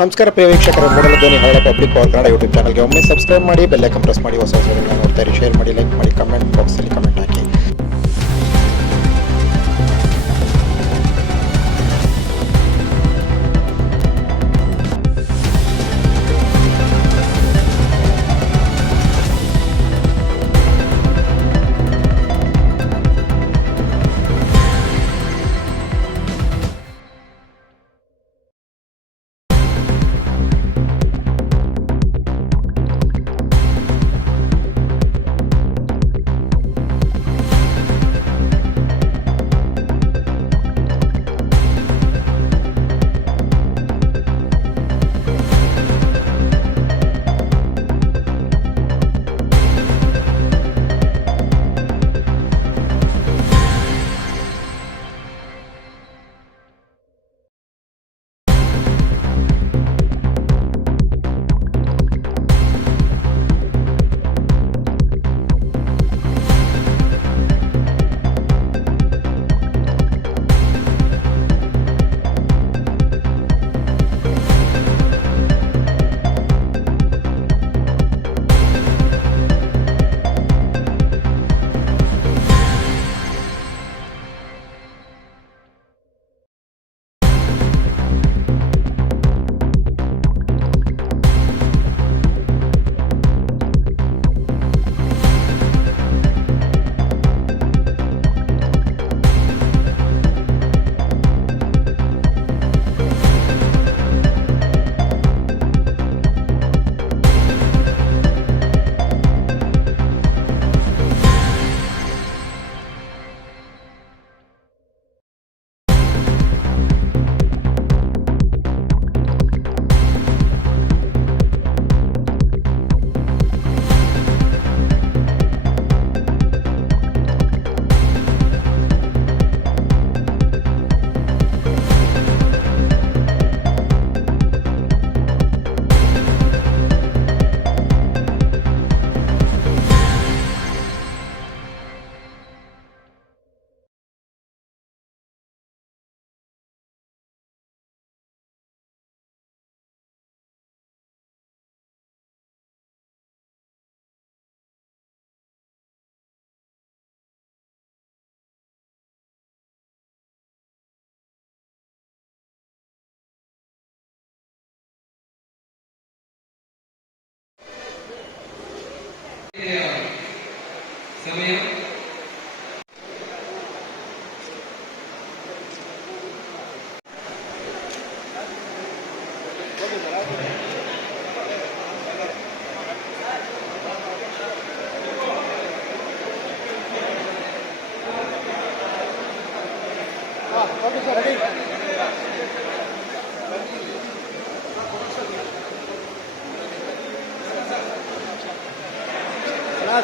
ನಮಸ್ಕಾರ ಪ್ರಿಯ ವೀಕ್ಷಕರೇ, ಮೂಡಲ ಧ್ವನಿ ಹರಳ ಪಬ್ಲಿಕ್ ಪವರ್ ಕನ್ನಡ ಯೂಟ್ಯೂಬ್ ಚಾನಲ್ಗೆ ಒಮ್ಮೆ ಸಬ್ಸ್ಕ್ರೈಬ್ ಮಾಡಿ, ಬೆಲ್ ಐಕಾನ್ ಪ್ರೆಸ್ ಮಾಡಿ, ಹೊಸ ವಿಡಿಯೋಗಳನ್ನ ನೋಡ್ತಾ ಇರಿ. ಶೇರ್ ಮಾಡಿ, ಲೈಕ್ ಮಾಡಿ, ಕಮೆಂಟ್ ಬಾಕ್ಸಲ್ಲಿ ಕಮೆಂಟ್ ಹಾಕಿ. ಸಮಯ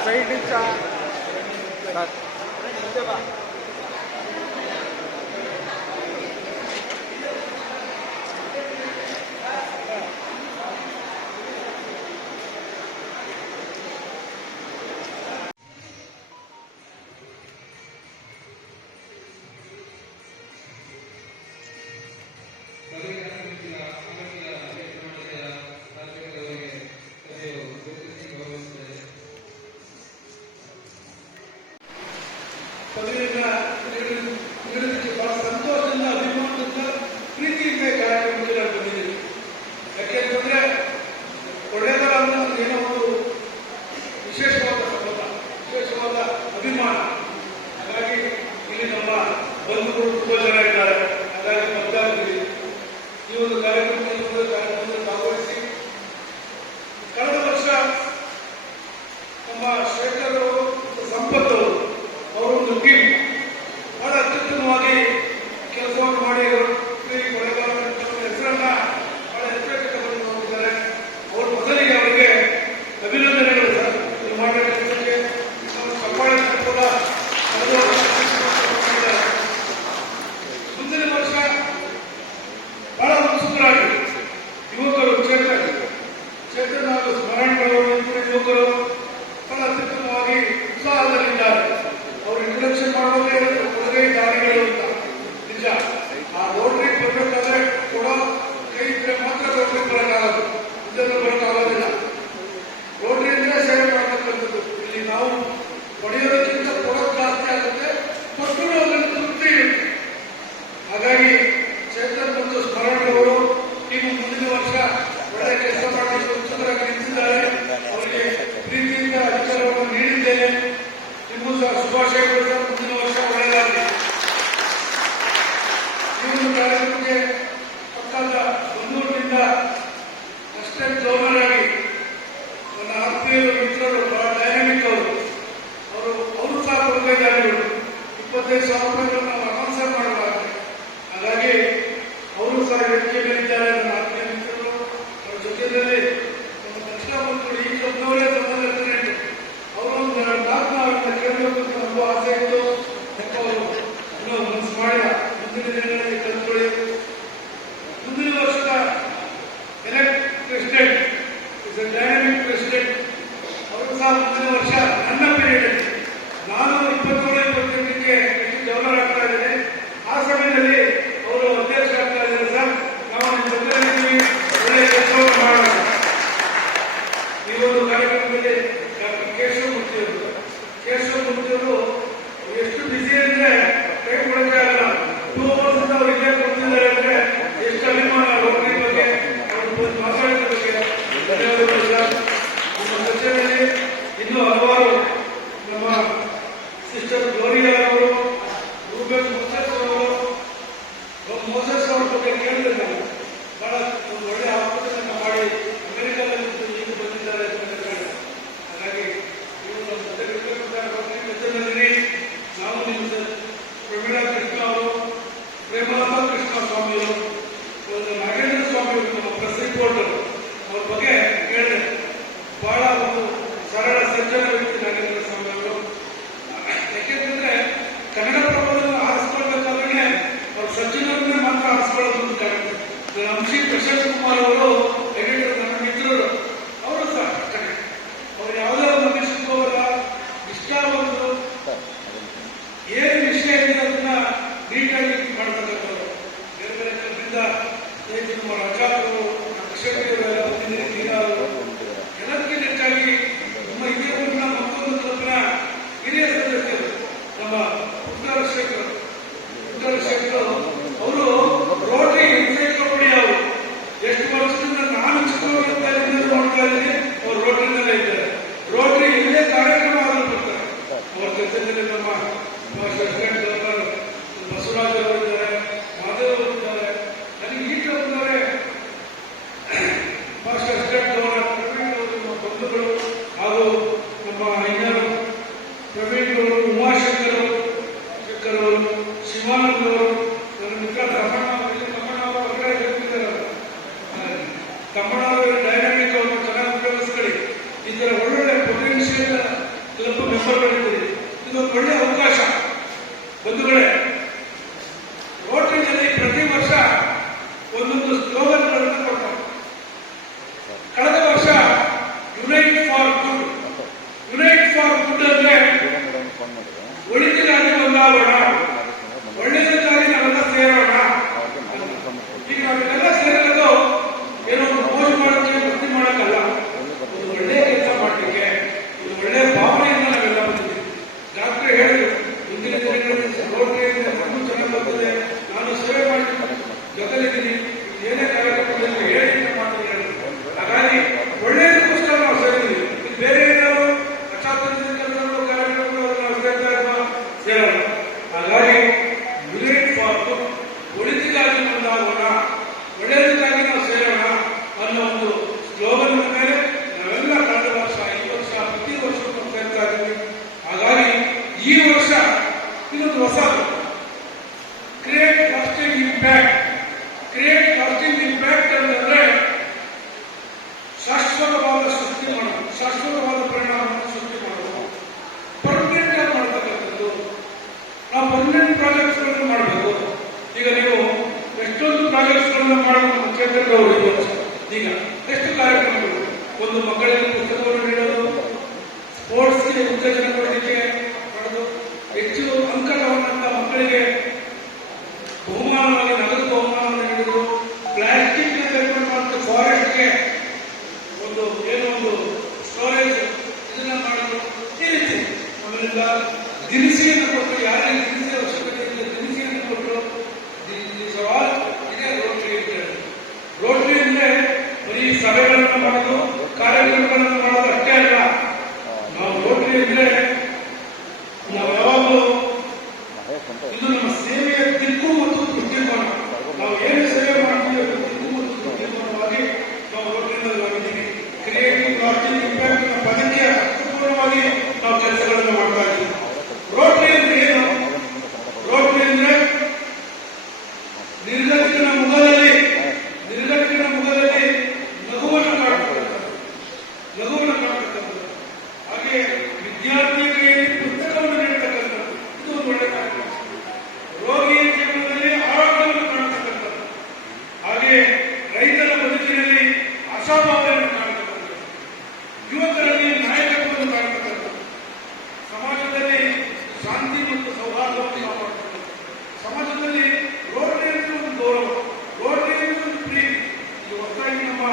ಸೈಡ್ ನೀಡೋದಕ್ಕೆ ಬಹಳ ಸಂತೋಷದಿಂದ, ಅಭಿಮಾನದಿಂದ, ಪ್ರೀತಿಯಿಂದ ಕಾರ್ಯಕ್ರಮದಲ್ಲಿ ನಾನು ಬಂದಿದ್ದೀನಿ. ಯಾಕೆಂತಂದ್ರೆ ಒಳ್ಳೆಯದರ ಏನೋ ಒಂದು ವಿಶೇಷವಾದ ಸಂಬಂಧ, ವಿಶೇಷವಾದ ಅಭಿಮಾನ. ಹಾಗಾಗಿ ಇಲ್ಲಿ ನಮ್ಮ ಬಂಧುಗಳು ತುಂಬಾ ಜನ ಇದ್ದಾರೆ. ಹಾಗಾಗಿ ಮತದಾರರಿಗೆ ಈ ಒಂದು ಕಾರ್ಯಕ್ರಮದಲ್ಲಿ ಭಾಗವಹಿಸಿ ಕಳೆದ ವರ್ಷ ನಮ್ಮ ಶೇಖರ್ ಸಂಪತ್ ಅವರೊಂದು ಟೀಮ್ ಬಹಳ ಅತ್ಯುತ್ತಮವಾಗಿ ಕೆಲಸವನ್ನು ಮಾಡಿ ಹೆಸರನ್ನ ಬಹಳ ಹೆಸರಿಟ್ಟುಕೊಂಡು ಹೋಗಿದ್ದಾರೆ. ಅವರು ಮೊದಲಿಗೆ ಅವರಿಗೆ ಅಭಿನಂದನೆಗಳು ಸರ್. ಮಾಡಿದ ಕೆಲಸಕ್ಕೆ ಸಫಾಯಿ ಕೂಡ ಮುಂದಿನ ವರ್ಷ ಬಹಳ ಉತ್ಸುಕರಾಗಿ ಯುವಕರು ಚೇತನ ಹಾಗೂ ಸ್ಮರಣೆಗಳು ಯುವಕರು ಬಹಳ 75,000 ನಾವು ಅನೌನ್ಸ್ ಮಾಡಲಾಗಿದೆ. ಹಾಗಾಗಿ ಅವರು ಸಹ ವೇದಿಕೆಯಲ್ಲಿದ್ದಾರೆ. ನನ್ನ ಆತ್ಮೀಯ ಮಿತ್ರರು ಅವರ ಜೊತೆಯಲ್ಲಿ ನಮ್ಮ ದಕ್ಷಿಣ ಮಂತ್ರಿ ಈ ಒಬ್ಬನವರೇ ಲೆಫ್ಟಿನೆಂಟ್ ಅವರೊಂದು 4 ಅವರಿಂದ ಕೇಳಬೇಕು ಅಂತ ನಮಗೂ ಆಸೆ ಇತ್ತು. ಅವರು ಇನ್ನೂ ಮನಸ್ಸು ಮಾಡಿಲ್ಲ. ಮುಂದಿನ ದಿನಗಳಲ್ಲಿ ಕಲ್ತ್ಕೊಳ್ಳಿ. ಮುಂದಿನ ವರ್ಷದ elect president is A dynamic president. ಅವರು ಸಹ ಮುಂದಿನ ವರ್ಷ ನನ್ನ ಪೀರಿಯಡ್ ನಾನು 27-28ಕ್ಕೆ ಡೆವಲಪ್ ಆಗ್ತಾ ಇದ್ದೇನೆ. ಆ ಸಮಯದಲ್ಲಿ ಅವರು ಅಧ್ಯಕ್ಷ ಆಗ್ತಾ ಇದ್ದಾರೆ. ಸರ್, ನಾವು ನಿಮ್ಮ ಜೊತೆಯಲ್ಲಿ ಒಳ್ಳೆಯ ಕೆಲಸವನ್ನು ಮಾಡೋಣ. ಈ ಒಂದು ಕಾರ್ಯಕ್ರಮದಲ್ಲಿ ಡಾಕ್ಟರ್ ಕೇಶವಮೂರ್ತಿಯವರು ಎಷ್ಟು ಬಿಸಿ ಅಂದ್ರೆ ಟೈಮ್ ಕೊಡಕ್ಕೆ ಆಗಲ್ಲ. 2 hours ಅವರು ಇಲ್ಲೇ ಕೊಡ್ತಿದ್ದಾರೆ ಅಂದ್ರೆ ಎಷ್ಟು ಅಭಿಮಾನ ರೋಟರಿ ಬಗ್ಗೆ ಅವರು ಮಾತಾಡಿದ ಬಗ್ಗೆ. ನಮ್ಮ ಚರ್ಚೆಯಲ್ಲಿ ಇನ್ನೂ ಹಲವಾರು ನಮ್ಮ ಸಿಸ್ಟರ್ ಗ್ಲೋರಿಯಾ ಅವರು, ರೂಬೆನ್ ಮೋಸಸ್ ಅವರ ಬಗ್ಗೆ ಕೇಳಿದ್ರೆ ನಾವು ಬಹಳ ಒಂದು ಒಳ್ಳೆಯ ಆಪರೇಷನ್ ಮಾಡಿ ಅಮೆರಿಕದಲ್ಲಿ ಈಗ ಬಂದಿದ್ದಾರೆ ಅಂತ ಹೇಳಿ. ಹಾಗಾಗಿ ಇವರು ನಮ್ಮ ಜೊತೆ ಇರಬೇಕಂತ ನಾವು ನಿಮ್ಮ ಪ್ರಮೀಳಾ ಕೃಷ್ಣ ಅವರು, ಪ್ರೇಮಲತಾ ಕೃಷ್ಣ ಸ್ವಾಮಿಯವರು, ನಾಗೇಂದ್ರ ಸ್ವಾಮಿ ಅವರು, ನಮ್ಮ ಪ್ರೆಸ್ ರಿಪೋರ್ಟರ್ ಅವ್ರ ಬಗ್ಗೆ ಕೇಳಿದೆ. ಬಹಳ ಒಂದು ಸರಳ ಸಜ್ಜನ ವ್ಯಕ್ತಿ ನಾಗೇಂದ್ರ ಸ್ವಾಮಿ ಅವರು. ಯಾಕೆಂತಂದ್ರೆ ಕನ್ನಡಪ್ರಭದಲ್ಲಿ ಆರಿಸ್ಕೊಳ್ಬೇಕಾದ್ರೆ ಅವ್ರ ಸಜ್ಜನರನ್ನೇ ಮಾತ್ರ ಆರಿಸ್ಕೊಳ್ಳೋದು ಅಂತ ಕಾಣುತ್ತೆ. ಅಂಶಿ ಪ್ರಶಾಂತ್ ಕುಮಾರ್ ಅವರು ಎಡಿಟರ್, ನನ್ನ ಮಿತ್ರರು, ಅವರು ಸಹ ಅಷ್ಟೇ. ಅವ್ರು ಯಾವುದೇ ಒಂದು ವಿಷಯಕ್ಕಲ್ಲ, ಇಷ್ಟ ಒಂದು ಏನು ವಿಷಯ ಇದೆ ಅದನ್ನ ನೀಟಾಗಿ ಮಾಡ್ತಕ್ಕಂಥವ್ರು. ಬೇರೆ ಬೇರೆ ಕಡೆಯಿಂದ ಸ್ನೇಹಿತರು, ರಜಾಕರು, ಕೃಷ್ಣಗಿರಿಯವರೆಲ್ಲ ಬಂದಿದ್ದೀರಿ. ಎಲ್ಲದಕ್ಕಿಂತ ಹೆಚ್ಚಾಗಿ ನಮ್ಮ ಇದೇ ಊರಿನ ಮತ್ತೊಂದು ತಲುಪಿನ ಹಿರಿಯ ಸದಸ್ಯರು ನಮ್ಮ ಉತ್ತರ ಶೇಖರ್ ಅವರು ರೋಟರಿ ಎನ್ಸೈಕ್ಲೋಪೀಡಿಯಾ. ಅವರು ಎಷ್ಟು ವರ್ಷದಿಂದ ನಾನು ಚಿಕ್ಕವರಿಂದ ನೋಡ್ತಾ ಇದ್ದೀನಿ, ಅವರು ರೋಟರಿನಲ್ಲೇ ಇದ್ದಾರೆ. ರೋಟರಿ ಎಲ್ಲೇ ಕಾರ್ಯಕ್ರಮ ಆದರೂ ಬರ್ತಾರೆ. ಅವರ ಜೊತೆಯಲ್ಲಿ ನಮ್ಮ ಪ್ರೆಸಿಡೆಂಟ್ ಗವರ್ನರ್ ಬಸವರಾಜ್ ಅವರಿದ್ದಾರೆ, ಮಾದೇವ್ ಅವರಿದ್ದಾರೆ. ನನಗೆ ಈಗ ಬಂದರೆ ಅಸಿಸ್ಟೆಂಟ್ ಗವರ್ನರ್ ಪ್ರವೀಣ್ ಅವರು, ನಮ್ಮ ಬಂಧುಗಳು, ಹಾಗೂ ನಮ್ಮ ಐನರು ಪ್ರವೀಣ್ ಅವರು, ಉಮಾಶಂಕರ್ ಅವರು, ಶಿವಾನಂದ್ ಅವರು, ನನ್ನ ಮಿತ್ರ ತಮ್ಮಣ್ಣ ಅವರು ಹೊರಗಡೆ ಹೇಳ್ತಿದ್ದಾರೆ. ತಮ್ಮಣ್ಣ ಅವರ ಡೈನಾಮಿಕ್ ಅವರು ಚೆನ್ನಾಗಿ ಉಪಯೋಗಿಸ್ಕೊಳ್ಳಿ. ಈ ಥರ ಒಳ್ಳೊಳ್ಳೆ ಪೊಟೆನ್ಷಿಯಲ್ ಕ್ಲಬ್ ಮೆಂಬರ್ಗಳಿದ್ದೀರಿ. ಇದೊಂದು ಒಳ್ಳೆ ಅವಕಾಶ ಬಂಧುಗಳೇ. ರೋಟರಿನಲ್ಲಿ ಪ್ರತಿ ವರ್ಷ ಒಂದೊಂದು ಸ್ಲೋಗನ್ಗಳನ್ನು ಕೊಡ್ತಾರೆ. ಕಳೆದ ವರ್ಷ unite for good. Unite for good ಅಂದ್ರೆ ಒಳಿತಿಗಾಗಿ ಒಂದಾಗೋಣ, ಒಳ್ಳೆಯದಕ್ಕಾಗಿ ನಾವೆಲ್ಲ ಸೇರೋಣ. ಈಗ ನಾವೆಲ್ಲ ಸೇರೋದು ಏನೋ ಒಂದು ಮೋಸ ಮಾಡೋಕ್ಕೆ, ವೃತ್ತಿ ಮಾಡೋಕ್ಕಲ್ಲ, ಒಂದು ಒಳ್ಳೆಯ ಕೆಲಸ ಮಾಡಲಿಕ್ಕೆ, ಒಂದು ಒಳ್ಳೆಯ ಭಾವನೆಯಿಂದ ನಾವೆಲ್ಲ ಬಂದಿದ್ದೀವಿ. ಡಾಕ್ಟರ್ ಹೇಳಿದ್ರು, ಮುಂದಿನ ದಿನಗಳಲ್ಲಿ ರೋಟರಿಯಿಂದ ನಮಗೂ ಚೆನ್ನಾಗಿ ಬರ್ತದೆ, ನಾನು ಸೇವೆ ಮಾಡಿ ಜೊತೆಲಿದ್ದೀನಿ, ಏನೇ ಕಾರ್ಯಕ್ರಮದಲ್ಲಿ ಹೇಳಿ ಮಾತ್ರ ಹೇಳಿದ್ರು. ಹಾಗಾಗಿ ಒಳ್ಳೆಯದಕ್ಕೋಸ್ಕರ ನಾವು ಸೇರಿದ್ದೀವಿ. ಬೇರೆ ಏನಾದ್ರು ಅಚಾತುರ್ಯದ ಕೆಲಸಗಳು, ಕಾರ್ಯಕ್ರಮಗಳು ನಾವು ಸೇರ್ತಾ ಇರುವ ಸೇರೋಣ. ಹಾಗಾಗಿ ಯುನೈಟ್ ಫಾರ್ ಗುಡ್, ಒಳಿತಿಗಾಗಿ ಒಂದಾಗೋಣ, ಒಳ್ಳೆಯದಕ್ಕಾಗಿ ನಾವು ಸೇರೋಣ ಅನ್ನೋ ಒಂದು ಸ್ಲೋಗನ್ ಮೇಲೆ ನಾವೆಲ್ಲ ಕಳೆದ ವರ್ಷ, ಈ ವರ್ಷ, ಪ್ರತಿ ವರ್ಷ ನಾವು ಸೇರ್ತಾ ಇದ್ದೀವಿ. ಹಾಗಾಗಿ ಈ ವರ್ಷ ಇದೊಂದು ಹೊಸ create lasting impact. Create lasting impact ಅಂತಂದ್ರೆ ಶಾಶ್ವತವಾದ ಸೃಷ್ಟಿ ಮಾಡೋದು, ಶಾಶ್ವತವಾದ ಪರಿಣಾಮವನ್ನು ಸೃಷ್ಟಿ ಮಾಡೋದು, ಪರ್ಮನೆಂಟ್ ಆಗಿ ಮಾಡ್ತಕ್ಕಂಥದ್ದು. ನಾವು ಪರ್ಮನೆಂಟ್ ಪ್ರಾಜೆಕ್ಟ್ಸ್ಗಳನ್ನು ಮಾಡಬೇಕು. ಈಗ ನೀವು ಎಷ್ಟೊಂದು ಪ್ರಾಜೆಕ್ಟ್ಸ್ಗಳನ್ನ ಮಾಡಬೇಕು. ಕ್ಷೇತ್ರದವರು ಈ ವರ್ಷ ಈಗ ಎಷ್ಟು ಕಾರ್ಯಕ್ರಮಗಳು, ಒಂದು ಮಕ್ಕಳಿಗೆ ಪುಸ್ತಕವನ್ನು ನೀಡೋದು, ಸ್ಪೋರ್ಟ್ಸ್ಗೆ ಉತ್ತೇಜನ ಕೊಡಲಿಕ್ಕೆ ಮಾಡೋದು, ಹೆಚ್ಚು ಅಂಕ ತಗೊಂಡಂತ ಮಕ್ಕಳಿಗೆ ಬಹುಮಾನವಾಗಿ ನಗದು ಬಹುಮಾನವನ್ನು ನೀಡುವುದು, ಪ್ಲಾಸ್ಟಿಕ್ ಮತ್ತು ಫಾರೆಸ್ಟ್ಗೆ ಒಂದು ಏನೋ ಒಂದು ಸ್ಟೋರೇಜ್ ಇದನ್ನ ಮಾಡೋದು. ಈ ರೀತಿ ಆಮೇಲಿಂದ ದಿನಸಿಯನ್ನು ಕೊಟ್ಟರು, ಯಾರಿಗೆ ದಿನಸಿ ಅವಶ್ಯಕತೆ ಇದೆ ದಿನಸಿಯನ್ನು ಕೊಟ್ಟರು. ಇದೇ ರೋಟರಿ ಅಂತ ಹೇಳಿ. ರೋಟರಿ ಅಂದ್ರೆ ಬರೀ ಸಭೆಗಳನ್ನು ಮಾಡೋದು, ಕಾರ್ಯಕ್ರಮಗಳನ್ನು ಮಾಡೋದು ಅಷ್ಟೇ ಅಲ್ಲ. ನಾವು ರೋಟರಿ ಅಂದ್ರೆ ನಾವು ಯಾವಾಗಲೂ ಇದು ನಮ್ಮ ಸೇವೆಯ ದಿಕ್ಕು ಮತ್ತು ದೃಷ್ಟಿಕೋನ. ನಾವು ಏನು ಸೇವೆ ಮಾಡ್ತೀವಿ ಅದರ ದಿಕ್ಕು ಮತ್ತು ದೃಷ್ಟಿಕೋನವಾಗಿ ನಾವು ರೋಟರಿನಲ್ಲಿ ನಾವಿದ್ದೀವಿ. ಕ್ರಿಯೇಟಿವ್ ಲಾಸ್ಟಿಂಗ್ ಇಂಪ್ಯಾಕ್ಟ್ ಪದಕ್ಕೆ ಅರ್ಥಪೂರ್ಣವಾಗಿ ನಾವು ಕೆಲಸಗಳನ್ನು ಮಾಡ್ತಾ ಇದ್ದೀವಿ. ರೋಟರಿ ಅಂದ್ರೆ ಏನು? ಆಶಾಭಾವನೆಯನ್ನು ಕಾಣತಕ್ಕಂಥದ್ದು, ಯುವಕರಲ್ಲಿ ನಾಯಕತ್ವವನ್ನು ಕಾಣತಕ್ಕಂಥದ್ದು, ಸಮಾಜದಲ್ಲಿ ಶಾಂತಿ ಮತ್ತು ಸೌಹಾರ್ದವನ್ನು ಕಾಪಾಡತಕ್ಕಂಥದ್ದು, ಸಮಾಜದಲ್ಲಿ ರೋಟರಿ ಅಂದ್ರೆ ಒಂದು ಗೌರವ, ರೋಟರಿ ಅಂದ್ರೆ ಒಂದು ಪ್ರೀತಿ. ಇದು ಹೊಸದಾಗಿ ನಮ್ಮ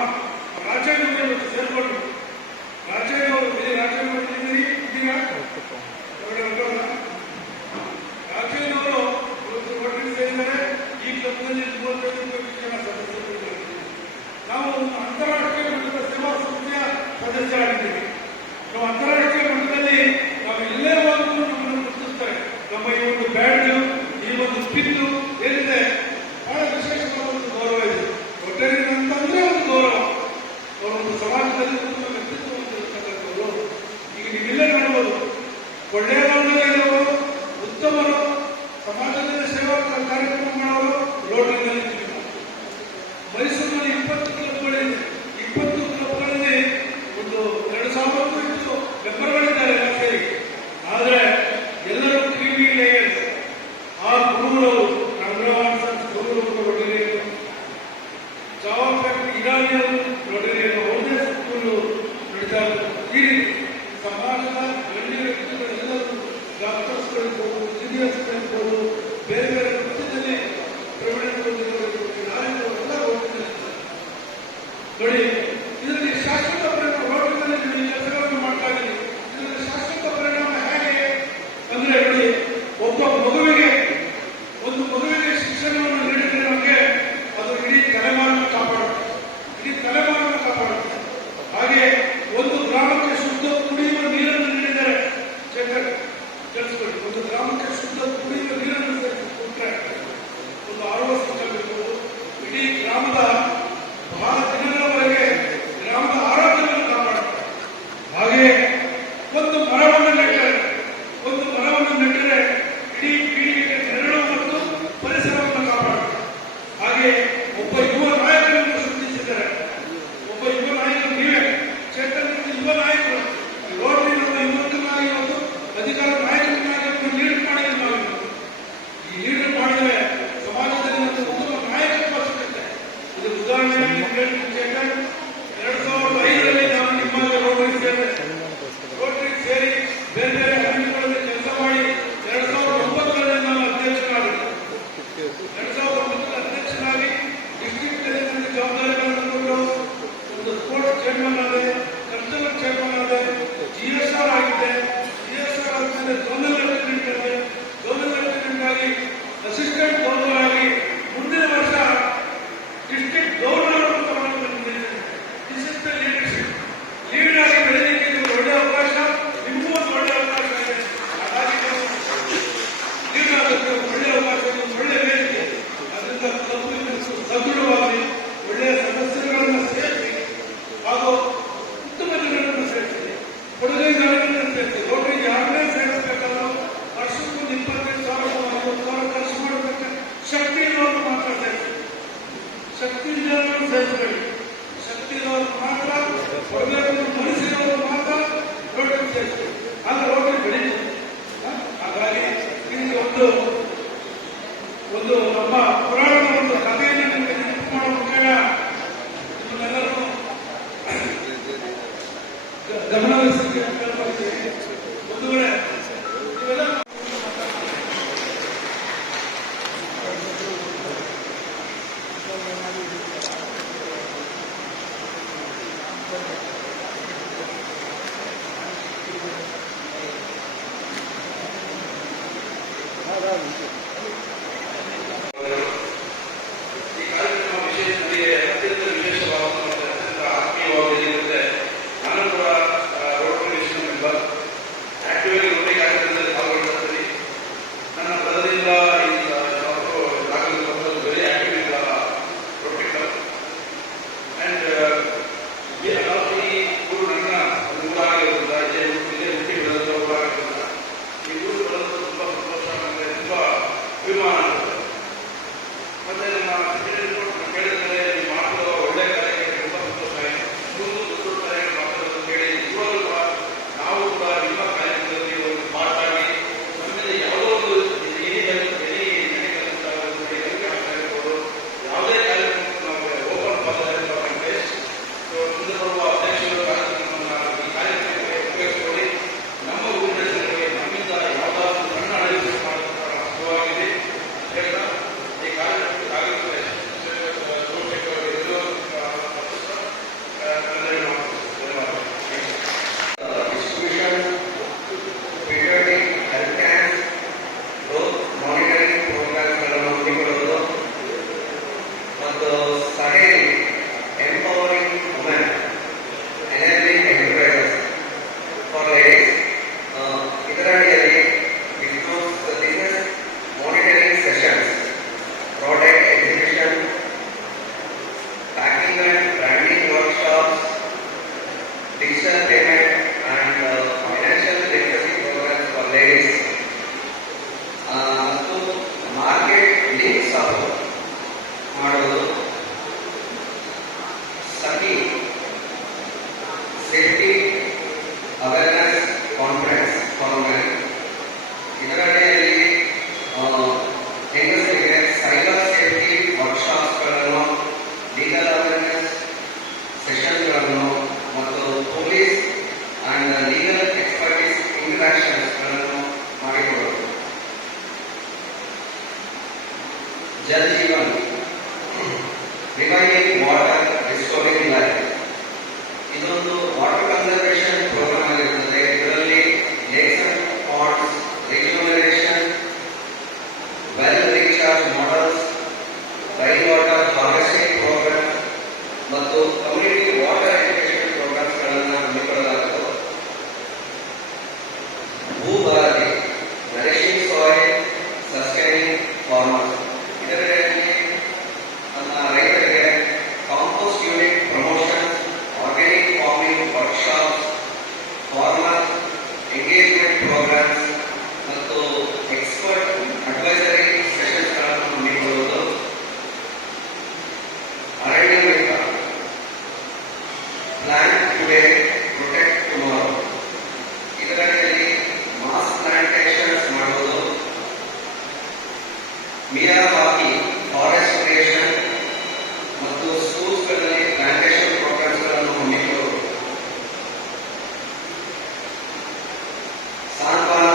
ರಾಜ್ಯಗಳು ಸೇರ್ಕೊಂಡು ರಾಜ್ಯಗಳು ರಾಜ್ಯಗಳು ಇದೀಗ ರಾಜ್ಯದವರು ರೋಟರಿ ಸೇರಿದರೆ ಈ ಕ್ಲಬ್ನಲ್ಲಿ 35 ಜನ ಸದಸ್ಯರು. ನಾವು ಅಂತಾರಾಷ್ಟ್ರೀಯ ಮಟ್ಟದ ಸೇವಾ ಸಂಸ್ಥೆಯ ಸದಸ್ಯರಾಗಿದ್ದೀವಿ. ನಾವು ಅಂತಾರಾಷ್ಟ್ರೀಯ ಮಟ್ಟದಲ್ಲಿ ನಾವು ಎಲ್ಲೇ ಹೋದರೂ ನಮ್ಮನ್ನು ಗುರುತಿಸ್ತಾರೆ. ನಮ್ಮ ಈ ಒಂದು ಬ್ಯಾಡ್ಜ್, ಈ ಒಂದು ಪಿನ್ನು ಏನಿದೆ ಬಹಳ ವಿಶೇಷವಾದ ಒಂದು ಗೌರವ ಇದೆ. ರೋಟರಿ ಅಂತಂದ್ರೆ ಒಂದು ಗೌರವ, ಅವರೊಂದು ಸಮಾಜದಲ್ಲಿ ಉತ್ತಮ ವ್ಯಕ್ತಿತ್ವವನ್ನು ಇರ್ತಕ್ಕಂಥವರು. ಈಗ ನೀವೆಲ್ಲ ನೋಡ್ಬೋದು, ಒಳ್ಳೆಯ ವರ್ಗದಲ್ಲಿರುವವರು, ಉತ್ತಮರು, ಸಮಾಜದಲ್ಲಿ ಸೇವಾ ಕಾರ್ಯಕ್ರಮ ಮಾಡೋರು ರೋಟರಿನಲ್ಲಿ ಮೈಸೂರಿನಲ್ಲಿ 20 ಕ್ಲಬ್ಗಳಿದೆ. 20 ಕ್ಲಬ್ಗಳಲ್ಲಿ ಒಂದು 2,000ಕ್ಕೂ ಹೆಚ್ಚು ಮೆಂಬರ್ಗಳಿದ್ದಾರೆ ಎಲ್ಲ ಸೇರಿ. ಆದರೆ ಎಲ್ಲರೂ ಕ್ರೀಮಿ ಲೇಯರ್ಸ್. ಆ ಗುರುಗಳು ಗುರುಗಳು ರೋಟರಿಯನ್ನು, ಜಾವಾ ಫ್ಯಾಕ್ಟರಿ ಇರಾನಿಯವರು ರೋಟರಿಯನ್ನು, ಅವ್ರದೇ ಸ್ಕೂಲು ನಡೀತಾ ಈ ರೀತಿ ಸಮಾಜದ ಗಣ್ಯ ವ್ಯಕ್ತಿಗಳೆಲ್ಲರೂ ಡಾಕ್ಟರ್ಸ್ಗಳಿರ್ಬೋದು, ಇಂಜಿನಿಯರ್ಸ್ಗಳಿರ್ಬೋದು, ಬೇರೆ ಬೇರೆ ವೃತ್ತದಲ್ಲಿ ಪ್ರವೀಣತೆ ಹೊಂದಿರೋರು ಎಲ್ಲ ರೋಟರಿಯಲ್ಲಿ ನೋಡಿ. ಇದರಲ್ಲಿ ಶಾಶ್ವತ ಪರಿಣಾಮ, ರೋಟರಿಯಲ್ಲಿ ನೀವು ಈ ಕೆಲಸಗಳನ್ನು ಮಾಡ್ತಾ ಇದ್ದೀರಿ. ಇದರಲ್ಲಿ ಶಾಶ್ವತ ಪರಿಣಾಮ ಹೇಗೆ ಅಂದ್ರೆ ನೋಡಿ, ಒಬ್ಬ ಮಗುವಿಗೆ ಒಂದು ಮಗುವಿಗೆ ಶಿಕ್ಷಣವನ್ನು ನೀಡಿದರೆ ನಮಗೆ ಅದು ಇಡೀ ತಲೆಮಾರನ್ನು ಕಾಪಾಡುತ್ತೆ, ಇಡೀ ತಲೆಮಾರನ್ನು ಕಾಪಾಡುತ್ತೆ. ಹಾಗೆ ಒಂದು ಗ್ರಾಮಕ್ಕೆ ಶುದ್ಧ ಕುಡಿಯುವ ನೀರನ್ನು ನೀಡಿದರೆ, ಕೇಳಿಸ್ಕೊಳ್ಳಿ, ಒಂದು ಗ್ರಾಮಕ್ಕೆ ಶುದ್ಧ ಕುಡಿಯುವ ನೀರನ್ನು ಕೊಟ್ಟರೆ ಒಂದು ಆರೋಗ್ಯ ಸಿಗಬೇಕು. ಇಡೀ ಗ್ರಾಮದ ಬಹಳ ದಿನಗಳವರೆಗೆ ಗ್ರಾಮದ ಆರೋಗ್ಯವನ್ನು ಕಾಪಾಡುತ್ತೆ. ಹಾಗೆ ಒಂದು ಮರವನ್ನು ನೆಟ್ಟರೆ, ಇಡೀ ಪೀಳಿಗೆಗೆ ನೆರಳು ಮತ್ತು ಪರಿಸರವನ್ನು ಕಾಪಾಡುತ್ತೆ. ಹಾಗೆ ಒಬ್ಬ ಯುವ ನಾಯಕನನ್ನು ಸೃಷ್ಟಿಸಿದ್ದಾರೆ. ಒಬ್ಬ ಯುವ ನಾಯಕರು ನೀವೇ, ಚೇತನ್ ಯುವ ನಾಯಕರು, ರೋಟರಿ ಯುವಕನಾಗಿ ಒಂದು ಅಧಿಕಾರ ನಾಯಕನಾಗಿ ಲೀಡ್ ಮಾಡಿದ್ರೆ ನಾವು ಈ ಲೀಡ್ ಮಾಡಿದರೆ ಸಮಾಜದಲ್ಲಿ ಒಂದು ಉತ್ತಮ ನಾಯಕತ್ವ ಸಿಗುತ್ತೆ. ಇದು ಉದಾಹರಣೆಯಾಗಿ ಚೇತನ್ 2005ರಲ್ಲಿ ನಾವು ನಿಮ್ಮಲ್ಲಿ ರೋಟರಿ ಸೇರಿ ಬೇರೆ ಬೇರೆ ಹಳ್ಳಿಗಳಲ್ಲಿ ಕೆಲಸ ಮಾಡಿ 2009ರಲ್ಲಿ ನಾವು ಅಧ್ಯಕ್ಷರಾಗಿದ್ದೆ. 2009 ಅಧ್ಯಕ್ಷರಾಗಿ ಡಿಸ್ಟ್ರಿಕ್ಟ್ ನನಗೆ ಜವಾಬ್ದಾರಿಗಳನ್ನು ಕೊಟ್ಟು ಒಂದು ಸ್ಪೋರ್ಟ್ಸ್ ಚೇರ್ಮನ್ ಆದೆ, ಕಲ್ಚರಲ್ ಚೇರ್ಮನ್ ಆದೆ, GSR ಆಗಿದ್ದೆ. GSR ಆದ್ಮೇಲೆ ಝೋನಲ್ ಲೆಫ್ಟಿನೆಂಟ್ ಆದೆ. ಝೋನಲ್ ಲೆಫ್ಟಿನೆಂಟ್ ಆಗಿ ಅಸಿಸ್ಟೆಂಟ್ ಗವರ್ನರ್ ಆಗಿ ಮುಂದಿನ ವರ್ಷ ಡಿಸ್ಟ್ರಿಕ್ಟ್ ಗವರ್ನರ್ ಅಂತ ಮಾಡಿಕೊಂಡಿದ್ದೇನೆ. This is the leadership. Lead ಆಗಿ ಬೆಳೆಯಲಿಕ್ಕೆ ಇದು ಒಳ್ಳೆ ಅವಕಾಶ, ನಿಮಗೂ ಒಂದು ಒಳ್ಳೆ ಅವಕಾಶ ಇದೆ. ಹಾಗಾಗಿ ಲೀಡ್ ಆಗೋಕ್ಕೆ ಒಳ್ಳೆ ಅವಕಾಶ, ಒಳ್ಳೆ ವೇದಿಕೆ. ಅದರಿಂದ ಸದೃಢವಾಗಿ ಒಳ್ಳೆಯ ಸದಸ್ಯರುಗಳನ್ನು ಸೇರಿಸಿ ಹಾಗೂ ಉತ್ತಮ ಜನರನ್ನು ಸೇರಿಸಿ, ಕೊಡುಗೆಗಳನ್ನು ಸೇರಿಸಿ, ರೋಟರಿಗೆ ಯಾರನ್ನೇ ಸೇರಿಸಬೇಕಾದ್ರೂ ವರ್ಷಕ್ಕೊಂದು 25,000 50,000 ಖರ್ಚು ಮಾಡಬೇಕು. ಶಕ್ತಿ ಇರೋರು ಮಾತ್ರ ಸೇರಿಸಿ, ಶಕ್ತಿ ಇಲ್ಲದವರು ಸೇರಿಸಬೇಡಿ. ಶಕ್ತಿ ಇರೋರು ಮಾತ್ರ ಕೊಡಬೇಕು, ಮನಸ್ಸಿರೋರು ಮಾತ್ರ ರೋಟರಿ ಸೇರಿಸಿ, ಆಗ ರೋಟರಿ ಬೆಳೀತದೆ. ಹಾಗಾಗಿ ಇಲ್ಲಿ ಒಂದು ನಮ್ಮ ಪುರಾಣದ ಒಂದು ಕಥೆಯನ್ನು ನಿಮಗೆ ನೆನಪು ಮಾಡುವ ಮುಖೇನ ನಿಮ್ಮನ್ನೆಲ್ಲರೂ ಗಮನಹರಿಸಲಿಕ್ಕೆ ಕೇಳ್ಕೊಳ್ತೀವಿ. ಒಂದು ವೇಳೆ ಇವೆಲ್ಲ ಈ ಕಾರ್ಯಕ್ರಮ ನನಗೆ ಅತ್ಯಂತ ವಿಶೇಷವಾದ ಅತ್ಯಂತ ಆತ್ಮೀಯವಾಗಿರುತ್ತೆ. ನಾನು ಕೂಡ ರೋಟರಿ ಮೆಂಬರ್, ಆಕ್ಟಿವ್ ಆಗಿ ರೋಟರಿ ಕಾರ್ಯಕ್ರಮದಲ್ಲಿ ಪಾಲ್ಗೊಳ್ಳುತ್ತೀನಿ. ನನ್ನ ಬರದಿಂದ very active in Rotary club and safety awareness conference for women. ಇದರ ಅಡಿಯಲ್ಲಿ ಹೆಂಗಸರಿಗೆ ಸೈಬರ್ ಸೇಫ್ಟಿ ವರ್ಕ್ಶಾಪ್ಸ್ಗಳನ್ನು, ಲೀಗಲ್ ಅವೇರ್ನೆಸ್ ಸೆಷನ್ಗಳನ್ನು ಮತ್ತು ಪೊಲೀಸ್ ಅಂಡ್ ಲೀಗಲ್ ಎಕ್ಸ್ಪರ್ಟೀಸ್ ಇಂಟರಾಕ್ಷನ್ಸ್ಗಳನ್ನು ಮಾಡಿಕೊಡುವುದು. Jal Jeevan reviving water restoring life ಇದೊಂದು ವಾಟರ್ ಕನ್ಸರ್ವೇಷನ್ ಪ್ರೋಗ್ರಾಮ್ ಆಗಿರುತ್ತದೆ. ಇದರಲ್ಲಿ lakes and ponds rejuvenation, well recharge models, rain water harvesting programme ಮತ್ತು ಕಮ್ಯುನಿಟಿ ವಾಟರ್ ಎಜುಕೇಶನ್ ಪ್ರೋಗ್ರಾಮ್ಸ್ಗಳನ್ನು ಹಮ್ಮಿಕೊಳ್ಳಲಾಗುತ್ತದೆ. ಭೂಭಾರತಿ ನರಿಶಿಂಗ್ ಸಾಯಿಲ್ ಸಸ್ಟೈನಿಂಗ್ ಫಾರ್ಮರ್ಸ್ ಇದರಲ್ಲಿ ನಮ್ಮ ರೈತರಿಗೆ compost unit promotion, organic farming workshops, farmer engagement programmes ಮತ್ತು ಎಕ್ಸ್ಪರ್ಟ್ ಅಡ್ವೈಸರಿ ಸೆಷನ್ಸ್ಗಳನ್ನು ಹಮ್ಮಿಕೊಳ್ಳುವುದು. Aranya Mitra plant today protect tomorrow ಇದರಲ್ಲಿ ಮಾಸ್ ಪ್ಲಾಂಟೇಶನ್ಸ್ ಮಾಡುವುದು. ಮಿಯಾವಾಕಿ ಫಾರೆಸ್ಟ್ ಕ್ರಿಯೇಷನ್ ಮತ್ತು ಸ್ಕೂಲ್ಸ್ಗಳಲ್ಲಿ ಪ್ಲಾಂಟೇಶನ್ ಪ್ರೋಗ್ರಾಮ್ಸ್ಗಳನ್ನು ಹಮ್ಮಿಕೊಳ್ಳುವುದು. ಸಾಂತ್ವನ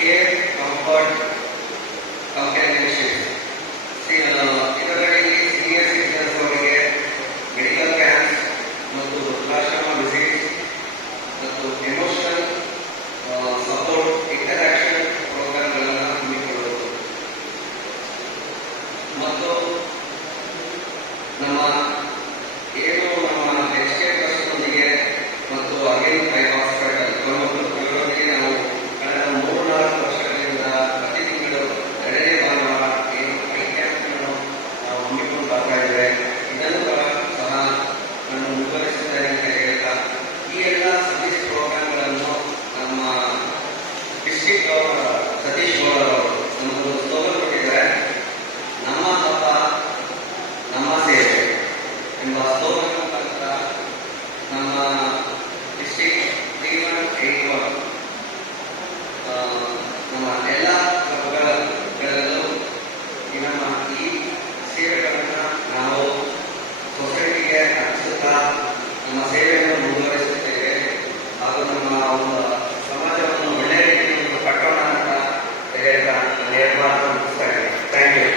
ಕೇರ್ ಕಂಫರ್ಟ್ ಕಂಪ್ಯಾನಿಯನ್ಶಿಪ್ ಇದರಲ್ಲಿ ಸೀನಿಯರ್ ಸಿಟಿಜನ್ಸ್ ಅವರಿಗೆ ಮೆಡಿಕಲ್ ಕ್ಯಾಂಪ್ಸ್ ಮತ್ತು ವೃದ್ಧಾಶ್ರಮ ವಿಸಿಟ್ಸ್ ಮತ್ತು ಎಮೋಷನಲ್ ಸಪೋರ್ಟ್ ಇಂಟರಾಕ್ಷನ್ ಪ್ರೋಗ್ರಾಮ್ಗಳನ್ನು ಹಮ್ಮಿಕೊಳ್ಳುವುದು. ಮತ್ತು ನಮ್ಮ ಎಸ್ಟೇಟ್ ಟ್ರಸ್ಟ್ನೊಂದಿಗೆ ಮತ್ತು ಅಗೇನ್ ಐ ಹಾಸ್ಪಿಟಲ್ ಇವರೊಂದಿಗೆ ನಾವು ಕಳೆದ 3-4 ವರ್ಷಗಳಿಂದ ಪ್ರತಿ ತಿಂಗಳು 2ನೇ ಭಾನುವಾರ ಐ ಕ್ಯಾಂಪ್ಗಳನ್ನು ನಾವು ಹಮ್ಮಿಕೊಂಡು ಬರ್ತಾ ಇದ್ದೇವೆ. ಇದನ್ನು ಸಹ ನಾನು ಮುಂದುವರಿಸುತ್ತೇನೆ ಅಂತ ಹೇಳ್ತಾ, ಈ ಎಲ್ಲ ಸರ್ವಿಸ್ ಪ್ರೋಗ್ರಾಮ್ಗಳನ್ನು ನಮ್ಮ ಡಿಸ್ಟ್ರಿಕ್ಟ್ ಗವರ್ನರ್ ಸತೀಶ್ ಗೌಡ ಅವರು ನಮ್ಮದು ಸ್ಲೋಗನ್ ಕೊಟ್ಟಿದ್ದಾರೆ, ನಮ್ಮ ಹಬ್ಬ ನಮ್ಮ ಸೇವೆ ಎಂಬ ಸ್ಲೋಗನ್ ಮುಖಾಂತರ ನಮ್ಮ ಡಿಸ್ಟ್ರಿಕ್ಟ್ 3181 ನಮ್ಮ ಎಲ್ಲ ಹಬ್ಬಗಳಲ್ಲೂ ನಮ್ಮ ಈ ಸೇವೆಗಳನ್ನು ನಾವು ಸೊಸೈಟಿಗೆ ಅರ್ಪಿಸುತ್ತಾ ನಮ್ಮ ಸೇವೆಯನ್ನು ಮುಂದುವರಿಸುತ್ತೇವೆ ಹಾಗೂ ನಮ್ಮ ಒಂದು ಸಮಾಜವನ್ನು ಒಳ್ಳೆಯ ರೀತಿಯಲ್ಲಿ ಕಟ್ಟೋಣ ಅಂತ ಹೇಳ್ತಾ ನಾನು ಹೇಳ್ಬಾರ್ದು ಮುಗಿಸ್ತಾ ಇದ್ದೇನೆ. Thank you.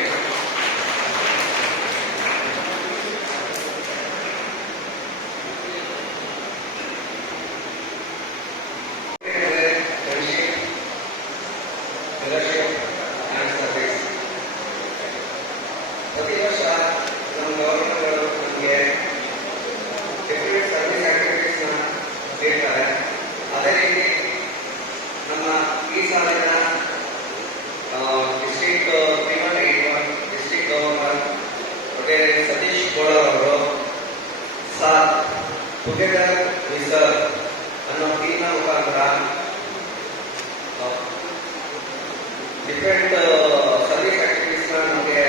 ಪ್ರತಿ ವರ್ಷ ನಮ್ಮ ಗವರ್ನರ್ಗಳು ನಮಗೆ ಡಿಫರೆಂಟ್ ಸರ್ವಿಸ್ ಆಕ್ಟಿವಿಟೀಸ್ನ ನೀಡ್ತಾರೆ. ಅದೇ ರೀತಿ ನಮ್ಮ ಈ ಸಾಲಿನ district 3181 district governor Satish Gowda ಅವರು ಸಾಥ್ ಟುಗೆದರ್ ವಿ ಸರ್ವ್ ಅನ್ನೋ ಥೀಮ್ನ ಮುಖಾಂತರ ಡಿಫರೆಂಟ್ ಸರ್ವಿಸ್ ಆಕ್ಟಿವಿಟೀಸ್ನ ನಮಗೆ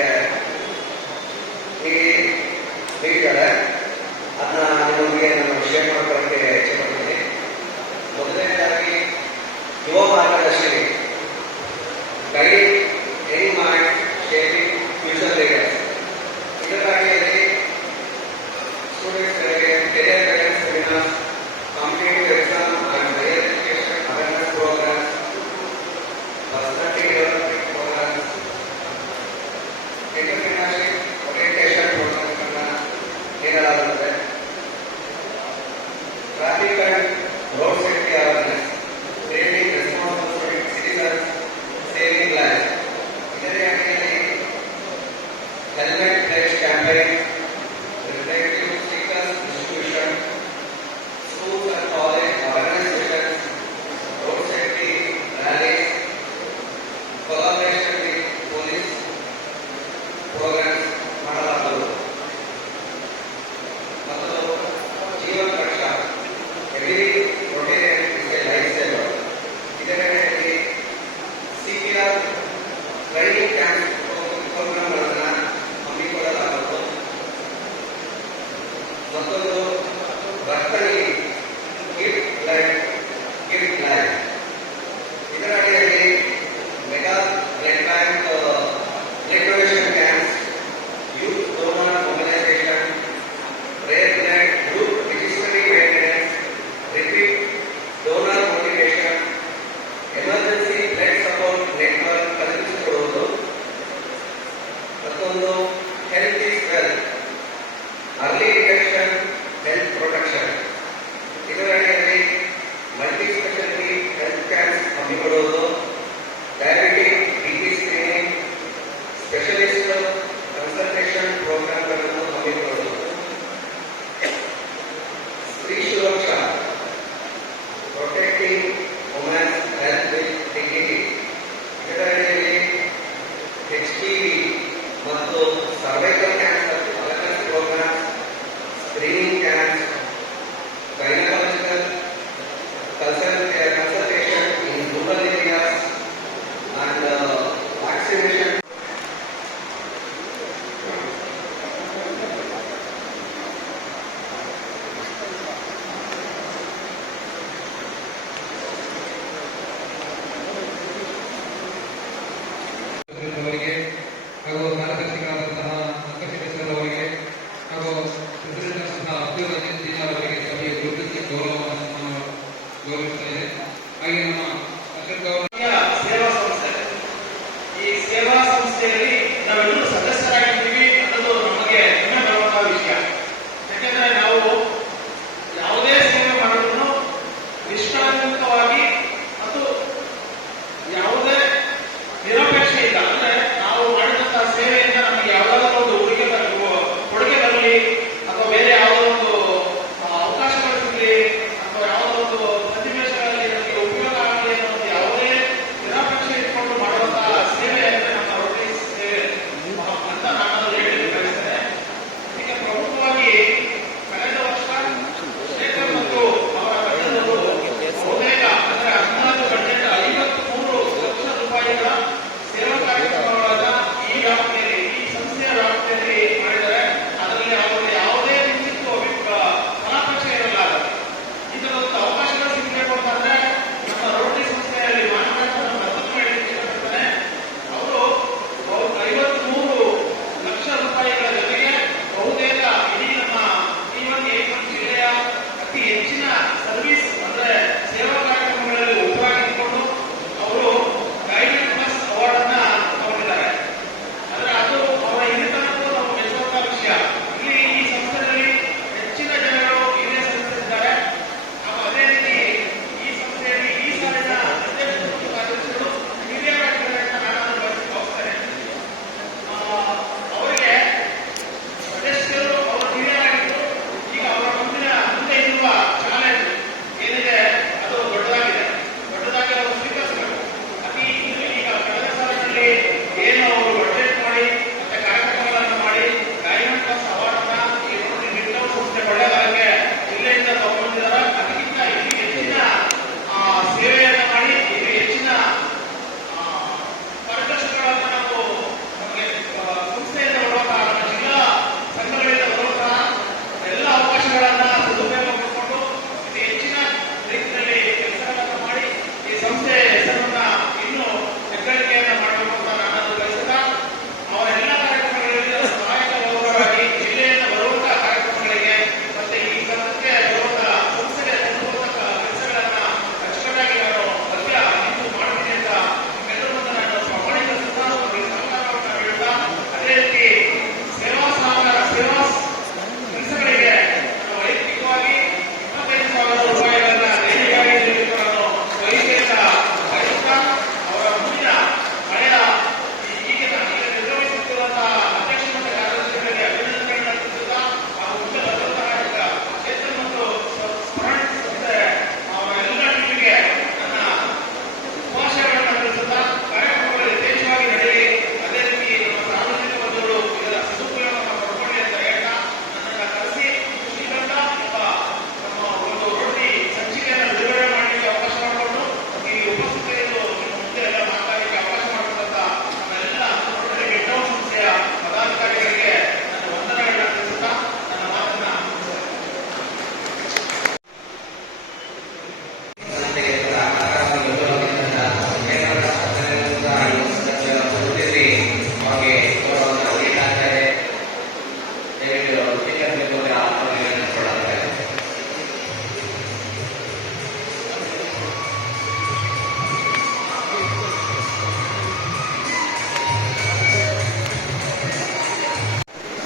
ನೀಡಿದ್ದಾರೆ. ಅದನ್ನ ನಿಮಗೆ ನಾನು ಶೇರ್ ಮಾಡ್ಕೊಳ್ಳೋಕ್ಕೆ ಇಚ್ಛೆಪಡ್ತೀನಿ. ಮೊದಲನೇದಾಗಿ Yuva Margadarshini guide young mind shaping future leaders ಇದರ ಅಡಿಯಲ್ಲಿ ಸ್ಟೂಡೆಂಟ್ಸ್ಗಳಿಗೆ career guidance seminars, competitive exam and higher education awareness programmes, personality development programmes, entrepreneurship orientation ಪ್ರೋಗ್ರಾಮ್ಸ್ಗಳನ್ನ ನೀಡಲಾಗುತ್ತದೆ. Traffic and road safety awareness, creating responsible citizens, saving life ಇದರ ಅಡಿಯಲ್ಲಿ helmet plate campaign, reflective stickers distribution, schools and college awareness sessions, road safety rallies, collaboration with police programmes ಮಾಡಲಾಗುವುದು. ಮತ್ತು ಜೀವನ ರಕ್ಷಾ every ಸಂಸ್ಥೆಯಲ್ಲಿ ನಾವೆಲ್ಲರೂ ಸದಸ್ಯರಾಗಿದ್ದೀವಿ ಅನ್ನೋದು ನಮಗೆ ಹೆಮ್ಮೆ ಬರುವಂತಹ ವಿಷಯ. ಯಾಕೆಂದ್ರೆ ನಾವು ಯಾವುದೇ ಸೇವೆ ಮಾಡಿದ್ರು ನಿಷ್ಕಳಂಕವಾಗಿ ಮತ್ತು ಯಾವುದೇ ನಿರಪೇಕ್ಷೆ ಇಲ್ಲ. ಅಂದ್ರೆ ನಾವು ಮಾಡಿದಂತಹ ಸೇವೆಯಿಂದ ನಮಗೆ ಯಾವುದಾದ್ರೂ ಒಂದು ಕೊಡುಗೆ ಬರಲಿ ಅಥವಾ ಬೇರೆ ಯಾವುದೋ ಒಂದು ಅವಕಾಶಗಳು ಸಿಗಲಿ ಅಥವಾ ಯಾವುದೋ ಒಂದು ಸನ್ನಿವೇಶಗಳಲ್ಲಿ ನಮಗೆ ಉಪಯೋಗ ಆಗಲಿ ಅನ್ನೋದು ಯಾವುದೇ ನಿರಾಪೇಕ್ಷೆ ಇಟ್ಕೊಂಡು ಮಾಡುವಂತಹ ಸೇವೆ ಅಂದರೆ ನಮ್ಮ ರೋಟರಿ ಸೇವೆ ಅಂತ ನಾನು ಹೇಳಲು ಬಯಸ್ತೇನೆ. ಇದಕ್ಕೆ ಪ್ರಮುಖವಾಗಿ ಕಳೆದ ವರ್ಷ ಶೇಖರ್ ಮತ್ತು ಅವರ ತಂಡದವರು ಬಹುತೇಕ ಅಂದರೆ ಅಂದಾಜು ಬಜೆಟ್ 53 ಲಕ್ಷ ರೂಪಾಯಿಗಳ ಸೇವಾ ಕಾರ್ಯಕ್ರಮಗಳನ್ನ ಈ ವ್ಯಾಪ್ತಿಯಲ್ಲಿ, ಈ ಸಂಸ್ಥೆಯ ವ್ಯಾಪ್ತಿಯಲ್ಲಿ ಮಾಡಿದ್ದಾರೆ. ಅದರಲ್ಲಿ ಅವರಿಗೆ ಯಾವುದೇ ನಿಶ್ಚಿತ ಫಲಾಪೇಕ್ಷೆ ಇರಲ್ಲ. ಇದರೊಂದು ಅವಕಾಶಗಳು ಸಿಗಬೇಕು ಅಂತಂದ್ರೆ ನಮ್ಮ ರೋಟರಿ ಸಂಸ್ಥೆಯಲ್ಲಿ ಮಾನವರನ್ನು ದತ್ತು ಮಾಡಲಿಕ್ಕೆ ಇಷ್ಟಪಡ್ತಾರೆ. ಅವರು 53 ಲಕ್ಷ ರೂಪಾಯಿಗಳ ಜೊತೆಗೆ ಬಹುತೇಕ ಇಡೀ ನಮ್ಮ T1 ಜಿಲ್ಲೆಯ ಅತಿ ಹೆಚ್ಚಿನ ಸರ್ವಿಸ್ ಅಂದ್ರೆ ಸೇವಾ ಕಾರ್ಯಕ್ರಮಗಳಲ್ಲಿ ಒಬ್ಬರಾಗಿದ್ದುಕೊಂಡು ಅವರು ಗೈಡೆಡ್ ಪ್ಲಸ್ ಅವಾರ್ಡ್ ಅನ್ನ ತಗೊಂಡಿದ್ದಾರೆ. ಆದ್ರೆ ಅದು ಅವರ ಹಿರಿತನಕ್ಕೂ ನಾವು ಮೆಚ್ಚುವಂತಹ ವಿಷಯ. ಇಲ್ಲಿ ಈ ಸಂಸ್ಥೆಯಲ್ಲಿ ಹೆಚ್ಚಿನ ಜನರು ಹಿರಿಯ ಸದಸ್ಯರಿದ್ದಾರೆ. ನಾವು ಅದೇ ರೀತಿ ಈ ಸಂಸ್ಥೆಯಲ್ಲಿ ಈ ಸಾಲಿನ ಅಧ್ಯಕ್ಷರು ಮತ್ತು ಕಾರ್ಯದರ್ಶಿಗಳು ಹಿರಿಯರಾಗಿದ್ದಾರೆ ಅಂತ ನಾನು ಭಾವಿಸ್ತೇನೆ. ಅವರಿಗೆ ಸದಸ್ಯರು ಅವರು ಹಿರಿಯರಾಗಿದ್ದು ಈಗ ಅವರ ಮುಂದೆ ಇರುವ ಚಾಲೆಂಜ್ ಏನಿದೆ ಅದು ದೊಡ್ಡದಾಗಿ ಅವರು ಸ್ವೀಕರಿಸಬೇಕು. ಈಗ ಕಳೆದ ಸಾಲಿನಲ್ಲಿ ಏನು ಅವರು ಬಜೆಟ್ ಮಾಡಿ ಮತ್ತೆ ಕಾರ್ಯಕ್ರಮಗಳನ್ನು ಮಾಡಿ ಡೈಮಂಡ್ ಪ್ಲಸ್ ಅವಾರ್ಡ್ ಅನ್ನ ಈ ರೋಟರಿ ಸಂಸ್ಥೆ ಕೊಳ್ಳೇಗಾಲಕ್ಕೆ ಜಿಲ್ಲೆಯಿಂದ ತಗೊಂಡಿದ್ದಾರೆ. ಅದಕ್ಕಿಂತ ಇಲ್ಲಿ ಹೆಚ್ಚಿನ ಸೇವೆಯನ್ನು ಮಾಡಿ ಇಲ್ಲಿ ಹೆಚ್ಚಿನ ಪಾರದರ್ಶಕಗಳನ್ನು ನಾವು ನಮಗೆ ಸಂಸ್ಥೆಯಿಂದ ಬರುವಂತಹ ನಮ್ಮ ಜಿಲ್ಲಾ ಸಂಘಗಳಿಂದ ಬರುವಂತಹ ಎಲ್ಲ ಅವಕಾಶಗಳನ್ನ ಸದುಪಯೋಗಪಡಿಸಿಕೊಂಡು ಇದು ಹೆಚ್ಚಿನ ರೀತಿಯಲ್ಲಿ ಕೆಲಸಗಳನ್ನು ಮಾಡಿ ಈ ಸಂಸ್ಥೆಯ ಹೆಸರನ್ನ ಇನ್ನೂ ಹೆಗ್ಗಳಿಕೆಯನ್ನ ಮಾಡಬೇಕು ಅಂತ ನಾನು ಬಯಸುತ್ತಾ ಅವರ ಎಲ್ಲ ಕಾರ್ಯಕ್ರಮಗಳಲ್ಲಿ ಸಹಾಯಕ ಹೋಗುವವರಾಗಿ ಜಿಲ್ಲೆಯಿಂದ ಬರುವಂತಹ ಕಾರ್ಯಕ್ರಮಗಳಿಗೆ ಮತ್ತೆ ಈ ಸಂಸ್ಥೆಗೆ ಬರುವಂತಹ ಸಂಸ್ಥೆಗೆ ಕೊಡುವಂತಹ ಕೆಲಸಗಳನ್ನ ಅಚ್ಚುಕಟ್ಟಾಗಿ ನಾನು ಸದ್ಯ ನಿಂತು ಮಾಡ್ತೀನಿ ಅಂತ ಎಲ್ಲರೂ ಮುಂದೆ ನಾನು ಪ್ರಾಮಾಣಿಕರಿಸುತ್ತಾ ಅವರಿಗೆ ಸಹಕಾರವನ್ನು ನೀಡುತ್ತಾ ಅದೇ ರೀತಿ ಸೇವಾ ಕೆಲಸಗಳಿಗೆ ನಾನು ವೈಯಕ್ತಿಕವಾಗಿ 25,000 ರೂಪಾಯಿಗಳನ್ನ ದೇಣಿಗೆಯಾಗಿ ನೀಡಲಿಕ್ಕೆ ನಾನು ವೈದ್ಯರಿಂದ ಬಯಸುತ್ತಾ ಅವರ ಮುಂದಿನ ಹಳೆಯ ಈಗ ನಿರ್ವಹಿಸುತ್ತಿರುವಂತಹ ಅಧ್ಯಕ್ಷ ಮತ್ತು ಕಾರ್ಯದರ್ಶಿಗಳಿಗೆ ಅಭಿನಂದನೆಗಳನ್ನು ತಿಳಿಸುತ್ತಾ ಹಾಗೂ ಮುಂದೆ ಬರುವಂತಹ ಚೇತನ್ ಮತ್ತು ಸ್ಮರಣೆ ಸಂಸ್ಥೆ ಅವರ ಎಲ್ಲ ಟೀಮಿಗೆ ನನ್ನ ಶುಭಾಶಯಗಳನ್ನು ತಿಳಿಸುತ್ತಾ ಕಾರ್ಯಕ್ರಮಗಳು ಯಥೇಚ್ಛವಾಗಿ ನಡೆಯಲಿ. ಅದೇ ರೀತಿ ನಮ್ಮ ಸಾರ್ವಜನಿಕ ಬಂಧುಗಳು ಇದರ ಸದುಪಯೋಗವನ್ನು ಪಡ್ಕೊಳ್ಳಿ ಅಂತ ಹೇಳ್ತಾ ನನ್ನನ್ನು ಕರೆಸಿ ಶ್ರೀಗಂಧ ಎಂಬ ನಮ್ಮ ಒಂದು ರೋಟರಿ ಸಂಚಿಕೆಯನ್ನು ಬಿಡುಗಡೆ ಮಾಡಲಿಕ್ಕೆ ಅವಕಾಶ ಮಾಡಿಕೊಂಡು ಈ ಉಪಸ್ಥಿತಿಯನ್ನು ನಿಮ್ಮ ಮುಂದೆ ಎಲ್ಲ ಮಾತಾಡಲಿಕ್ಕೆ ಅವಕಾಶ ಮಾಡಿಕೊಂಡಂತ ನಮ್ಮೆಲ್ಲ ರೋಟರಿ ಮಿಡ್ಟೌನ್ ಸಂಸ್ಥೆಯ ಪದಾಧಿಕಾರಿಗಳಿಗೆ ನನ್ನ ವಂದನೆಗಳನ್ನ ತಿಳಿಸುತ್ತಾ ನನ್ನ ಮಾತನ್ನ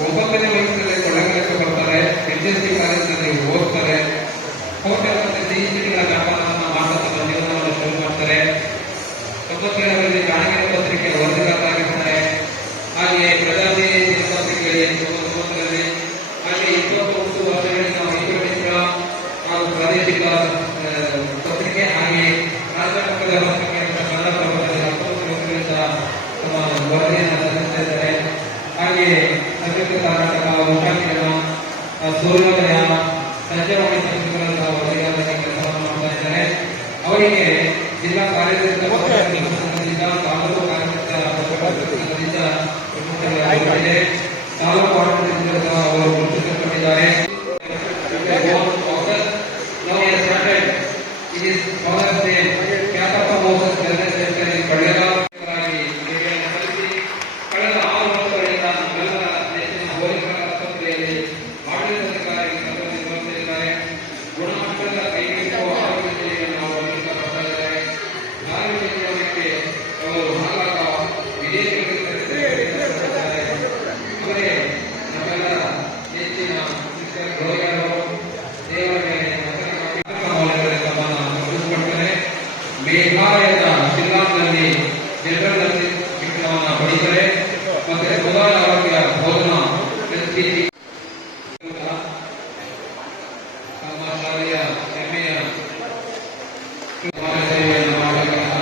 ಒಂಬತ್ತನೇ ವಯಸ್ಸಲ್ಲಿ ಕೊಳ್ಳೆಗಾಲಕ್ಕೆ ಬರ್ತಾರೆ. HSC ಕಾಲೇಜಿನಲ್ಲಿ ಓದ್ತಾರೆ. ಹೋಟೆಲ್ ಮತ್ತು ಸಿಹಿತಿಂಡಿಗಳ ವ್ಯಾಪಾರವನ್ನು ಮಾಡ್ತಾ ಜೀವನವನ್ನು ಶುರು ಮಾಡ್ತಾರೆ. 97ರಲ್ಲಿ ದಾವಣಗೆರೆ ಪತ್ರಿಕೆ ವರದಿಗಾರರಾಗಿರ್ತಾರೆ. ಹಾಗೆ ಪ್ರಜಾತಿ ದಿನಪತ್ರಿಕೆಯಲ್ಲಿ 99ರಲ್ಲಿ ಹಾಗೆ 20 ವರ್ಷಗಳಿಂದ ವೈದ್ಯಮಿತ್ರ ಹಾಗೂ ಪ್ರಾದೇಶಿಕ ಪತ್ರಿಕೆ ಹಾಗೆ ಕರ್ನಾಟಕದ ಪತ್ರಿಕೆ ಅಂತ ಕನ್ನಡ ಪ್ರಭದಲ್ಲಿ 19 ವರ್ಷಗಳಿಂದ ತಮ್ಮ ವರದಿಯನ್ನು ಸಲ್ಲಿಸ್ತಾ ಇದ್ದಾರೆ. ಹಾಗೆ ಸಂಯುಕ್ತ ಕರ್ನಾಟಕ, ಉಷಾಕಿರಣ, ಸೂರ್ಯೋದಯ, ಸಂಜೆವಾಣಿ ಪತ್ರಿಕೆಗಳಂತಹ ವರದಿಗಾರರಾಗಿ ಕೆಲಸವನ್ನು ಮಾಡ್ತಾ ಇದ್ದಾರೆ. ಅವರಿಗೆ ಜಿಲ್ಲಾ ಕಾರ್ಯದರ್ಶಿ ಸಂಘದಿಂದ ತಾಲೂಕು ಕಾರ್ಯದರ್ಶಿ ಸಂಘದಿಂದ ತಾಲೂಕು ಆಡಳಿತದಿಂದ ಸಹ ಅವರು ಗುರುತಿಸಿಕೊಂಡಿದ್ದಾರೆ. ಖ್ಯಾತಪ್ಪ ಮೋಸಸ್ ವೆಲ್ನೆಸ್ ಸೆಂಟರ್ ಕೊಳ್ಳೇಗಾಲರಾಗಿ ಸೇವೆಯನ್ನು ಸಲ್ಲಿಸಿ ಕಳೆದ 6 ವರ್ಷಗಳಿಂದ ನಮ್ಮೆಲ್ಲರ ದೇಶದ ಹೋಲಿಕರ ಆಸ್ಪತ್ರೆಯಲ್ಲಿ ಆಡಳಿತಾಧಿಕಾರಿ ನಿರ್ವಹಿಸಿದ್ದಾರೆ. ಗುಣಮಟ್ಟದ ಕೈಗೆಟುಕುವ ಆರೋಗ್ಯ ಸೇವೆಯನ್ನು ಅವರು ಒದಗಿಸಲ್ಪಡ್ತಾ ಇದ್ದಾರೆ. ಆರೋಗ್ಯ ಜೀವನಕ್ಕೆ ಅವರು ಹಾಗಾಗ ವಿದೇಶಗಳಿಗೆ ಮೇಘಾಲಯದ ಶಿಲ್ಲಾಂಗ್ನಲ್ಲಿ ಜನರಲ್ ನರ್ಸಿಂಗ್ ಶಿಕ್ಷಣವನ್ನು ಪಡೆಯುತ್ತಾರೆ. ಮತ್ತೆ ಮೊದಲ ಆರೋಗ್ಯ ಬೋಧನ ತಮ್ಮ ಶಾಲೆಯ ಹೆಮ್ಮೆಯ ಸೇವೆಯನ್ನು ಮಾಡಬೇಕಂತ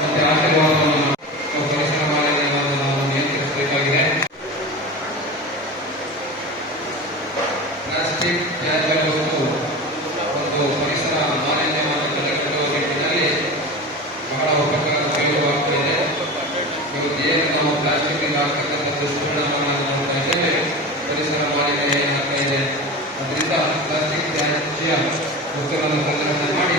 ಮತ್ತೆ ಆಶೀರ್ವಾದವನ್ನು ಪರಿಸರ ಮಾಲಿನ್ಯವನ್ನು ನಾವು ನಿಯಂತ್ರಿಸಬೇಕಾಗಿದೆ. ಪ್ಲಾಸ್ಟಿಕ್ ತ್ಯಾಜ್ಯ ವಸ್ತು ಒಂದು ಪರಿಸರ ಮಾಲಿನ್ಯವನ್ನು ತಡೆಗಟ್ಟುವ ನಿಟ್ಟಿನಲ್ಲಿ ಬಹಳ ಉಪಯೋಗವಾಗುತ್ತಿದೆ. ಇವತ್ತು ಏನು ನಾವು ಪ್ಲಾಸ್ಟಿಕ್ ಆಗ್ತಕ್ಕಂಥ ದುಷ್ಪರಿಣಾಮಗಳನ್ನು ನೋಡ್ತಾ ಇದ್ದೇವೆ, ಪರಿಸರ ಮಾಲಿನ್ಯ ಏನಾಗ್ತಾ ಇದೆ. ಅದರಿಂದ ಪ್ಲಾಸ್ಟಿಕ್ ತ್ಯಾಜ್ಯ ವಸ್ತುಗಳನ್ನು ಸಂಗ್ರಹಣೆ ಮಾಡಿ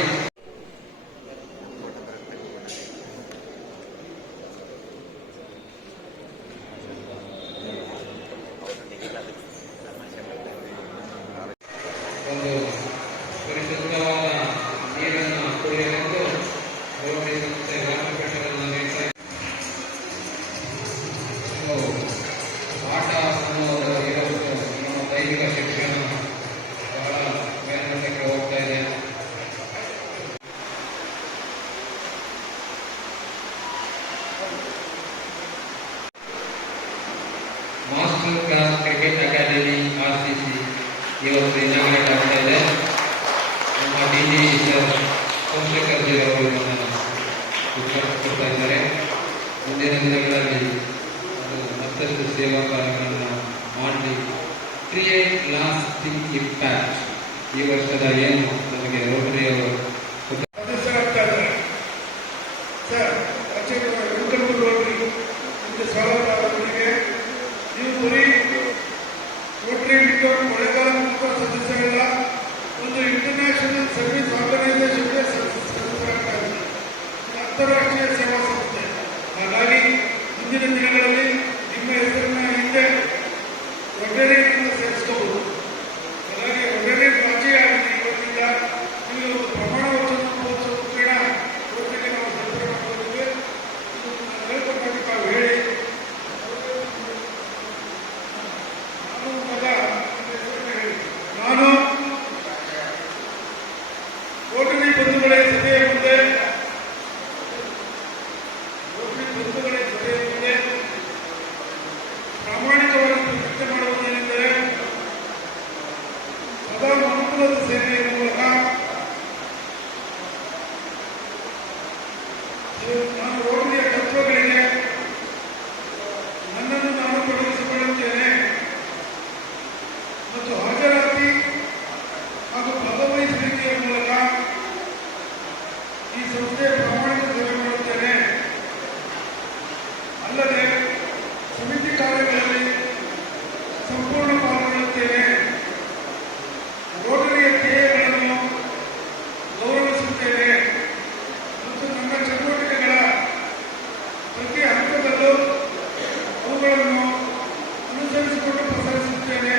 ಒಂದು ಪರಿಶುದ್ಧವಾದ ನೀರನ್ನು ಕುಡಿಯಲೆಂದು ರೋಟರಿ ಸಂಸ್ಥೆ ಮಾರ್ಗದರ್ಶನವನ್ನು ನೀಡ್ತಾ ಇದೆ. ಆಟ ಅನ್ನೋದರ ಇವತ್ತು ನಮ್ಮ ದೈಹಿಕ ಶಿಕ್ಷಣ ಬಹಳ ಮೇಲ್ಮಟ್ಟಕ್ಕೆ ಹೋಗ್ತಾ ಇದೆ. Master class cricket academy RCC ಇವತ್ತು ಇನಾಗ್ರೇಟ್ ಆಗ್ತಾ ಇದೆ. ನಮ್ಮ DG ಸರ್ ಸೋಮಶೇಖರ್ ಜಿ ಅವರು ಇದನ್ನು ಉದ್ಘಾಟಿಸ್ಕೊಡ್ತಾ ಇದ್ದಾರೆ. ಮುಂದಿನ ದಿನಗಳಲ್ಲಿ ಅದು ಮತ್ತಷ್ಟು ಸೇವಾ ಕಾರ್ಯಗಳನ್ನು ಮಾಡಿ ಕ್ರಿಯೇಟ್ ಲಾಸ್ಟಿಂಗ್ ಇಂಪ್ಯಾಕ್ಟ್ ಈ ವರ್ಷದ ಏನು ನಮಗೆ ರೋಟರಿ ಅವರು ಸದಸ್ಯರಾಗ್ತಾರೆ. ಸರ್ ವೆಂಕಟಪುರ ರೋಟರಿ ನಿಮಗೆ ಸ್ವಾಗತ. ಅವರಿಗೆ ನೀವು ಬರೀ ರೋಟರಿ ಬಿಟ್ಟು ಮಳೆಗಾಲ ಮುಕ್ತ ಸದಸ್ಯರಲ್ಲ, ಒಂದು ಇಂಟರ್ನ್ಯಾಷನಲ್ ಸರ್ವಿಸ್ ಆರ್ಗನೈಸೇಷನ್ಗೆ ಸದಸ್ಯರಾಗ್ತಾರೆ, ಅಂತಾರಾಷ್ಟ್ರೀಯ ಸೇವಾ ಸಂಸ್ಥೆ. ಹಾಗಾಗಿ ಮುಂದಿನ ದಿನಗಳಲ್ಲಿ ನಿಮ್ಮ ಹೆಸರನ್ನ ಹಿಂದೆ ರೋಟರಿಯನ್ನು ಸೇರಿಸ್ಕೋಬಹುದು. ಹಾಗಾಗಿ ರೋಟರಿ ರಾಜ್ಯ ಆಗಿದೆ. ಇವತ್ತಿಂದ ನೀವು ಒಂದು ಪ್ರಮಾಣ ವಚನ ಮಹೋತ್ಸವ ಕ್ರೀಡಾ ರೋಟರಿಗೆ ನಾವು ಸದಸ್ಯರ ಮಾಡ್ಕೊಂಡಿದ್ದೇವೆ. ಹೇಳ್ಕೊಟ್ಟಾಗ ತಾವು ಹೇಳಿ. ನಾನು ರೋಟರಿ ಬಂಧುಗಳೇ ಸಭೆಯ ಮುಂದೆ ಪ್ರಾಮಾಣಿಕವಾಗಿ ಪ್ರತಿಜ್ಞೆ ಮಾಡುವುದೇನೆಂದರೆ ಸದಾ ಮನುಕುಲದ ಸೇವೆಯ ಮೂಲಕ ನಾನು ರೋಟರಿಯ ತತ್ವಗಳಿಗೆ ನನ್ನನ್ನು ನಾನು ತೊಡಗಿಸಿಕೊಳ್ಳುತ್ತೇನೆ ಮತ್ತು ಹಾಜರಾತಿ ಹಾಗೂ ಭಾಗವಹಿಸುವಿಕೆಯ ಮೂಲಕ ಈ ಸಂಸ್ಥೆಯ ಪ್ರಾಮಾಣಿಕ ಸೇವೆ ಮಾಡುತ್ತೇನೆ. ಅಲ್ಲದೆ ಸಮಿತಿ ಕಾರ್ಯಗಳಲ್ಲಿ ಸಂಪೂರ್ಣ ಪಾಲ್ಗೊಳ್ಳುತ್ತೇನೆ. ರೋಟರಿಯ ಧ್ಯೇಯಗಳನ್ನು ಗೌರವಿಸುತ್ತೇನೆ ಮತ್ತು ನನ್ನ ಚಟುವಟಿಕೆಗಳ ಪ್ರತಿ ಹಂತದಲ್ಲೂ ಅವುಗಳನ್ನು ಅನುಸರಿಸಿಕೊಂಡು ಪ್ರಸರಿಸುತ್ತೇನೆ.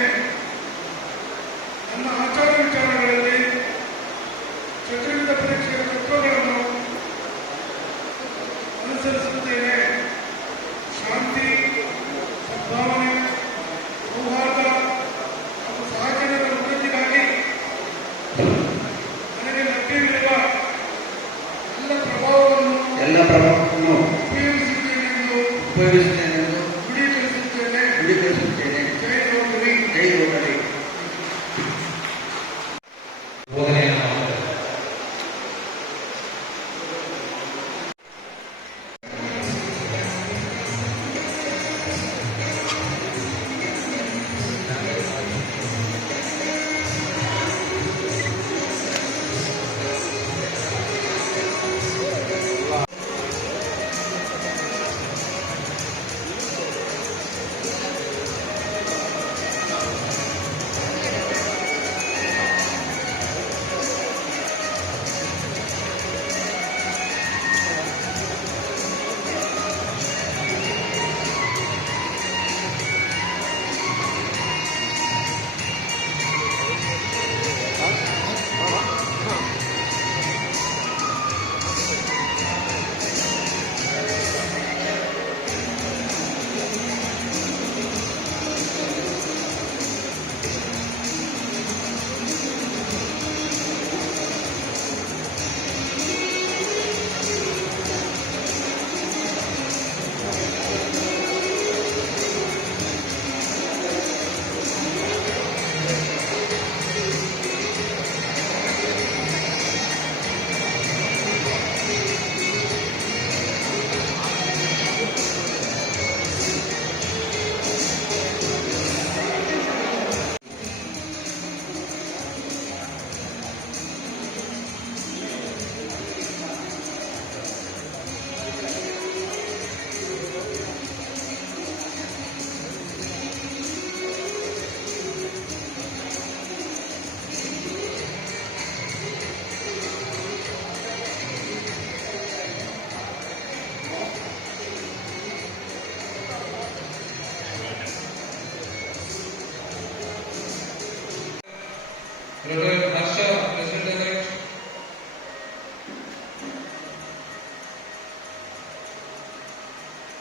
Rotary Harsha, President-elect.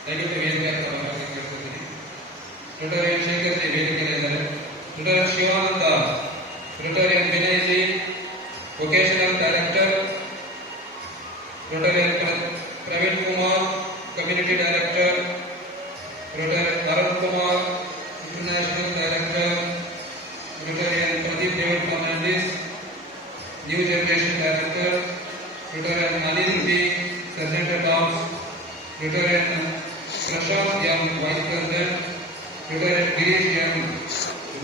ದಯವಿಟ್ಟು ವೇದಿಕೆ ಸಭಾಂಗಣಕ್ಕೆ ಕಳಿಸುತ್ತೀನಿ. ರಿಟೈರ್ಡ್ ಶೇಖರ್ ಜಿ ವೇದಿಕೆಯಲ್ಲಿದ್ದಾರೆ. Retired Shivananda, retired Vinay ji, vocational director. Retired Praveen Kumar, community director. Retired Arun Kumar, international director. Retired Pradeep David Fernandes, new generation director. Retired Anil B, sergeant at arms. Retired Prashant M, Vice President. Retired Girish M,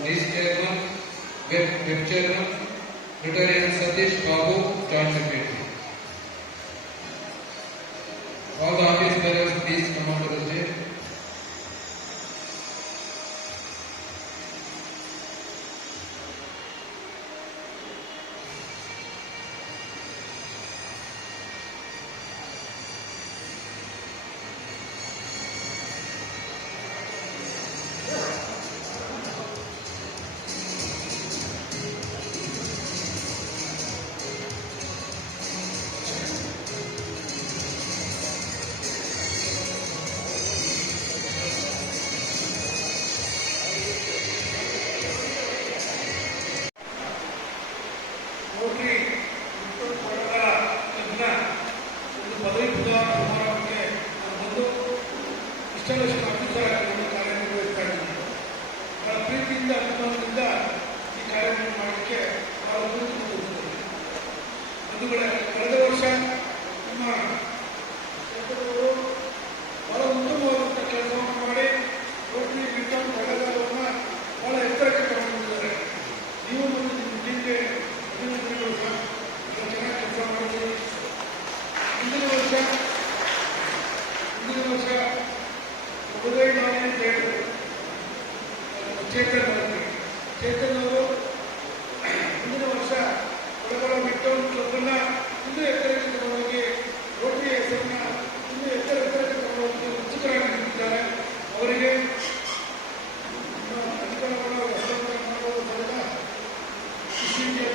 Vice Chairman, Web Chairman. Retired Satish Babu, Joint Secretary. All the office bearers, please come on to the stage. Rotary ಪಡೆಗಳ ತಜ್ಞ ಒಂದು ಪದವಿ ಪೂರ್ವ ಸಮಾರಂಭಕ್ಕೆ ಬಂದು installation officer ಆಗಿ ಕಾರ್ಯನಿರ್ವಹಿಸ್ತಾ ಇದ್ದೀನಿ. ಬಹಳ ಪ್ರೀತಿಯಿಂದ ಅಭಿಮಾನದಿಂದ ಈ ಕಾರ್ಯಕ್ರಮ ಮಾಡಲಿಕ್ಕೆ ಬಹಳ ಪ್ರೀತಿ. ಬಂಧುಗಳೇ, ಕಳೆದ ವರ್ಷ ನಮ್ಮ ಸಹೋದರರು ಬಹಳ ಉತ್ತಮವಾದಂಥ ಕೆಲಸವನ್ನು ಮಾಡಿ ರೋಟರಿ ವಿಜ್ಞಾನ ಪ್ರಯೋಗಾಲಯವನ್ನು ಬಹಳ ಎತ್ತರಕ್ಕೆ ತಗೊಂಡಿದ್ದಾರೆ. ನೀವು ಮತ್ತು ನಿಮ್ಮ ಟೀಮ್ಗೆ ಅಭಿನಂದನೆಗಳು ಸಹ. ಬಹಳ ಚೆನ್ನಾಗಿ ಕೆಲಸ ಮಾಡಿದ್ದೀರಿ. ಮುಂದಿನ ವರ್ಷ ಉದಯ್ ನಾನಿ ಅಂತ ಹೇಳಿದ್ರು ಚೇತನ್ ಅವರು ಮುಂದಿನ ವರ್ಷ ಒಳಗಡೆ ಬಿಟ್ಟು ಕ್ಲಬ್ಬನ್ನು ಇನ್ನೂ ಎತ್ತರಕ್ಕೆ ತಗೊಂಡೋಗಿ ರೋಟರಿ ಹೆಸರನ್ನ ಇನ್ನೂ ಎತ್ತರಕ್ಕೆ ತಗೊಂಡೋಗಿ ಉತ್ಸುಕರಾಗಿ ನಿಂತಿದ್ದಾರೆ. ಅವರಿಗೆ ಅಧಿಕಾರವನ್ನು ಹಸ್ತಾಂತರ ಮಾಡುವ ಮೂಲಕ ನಮಗೆ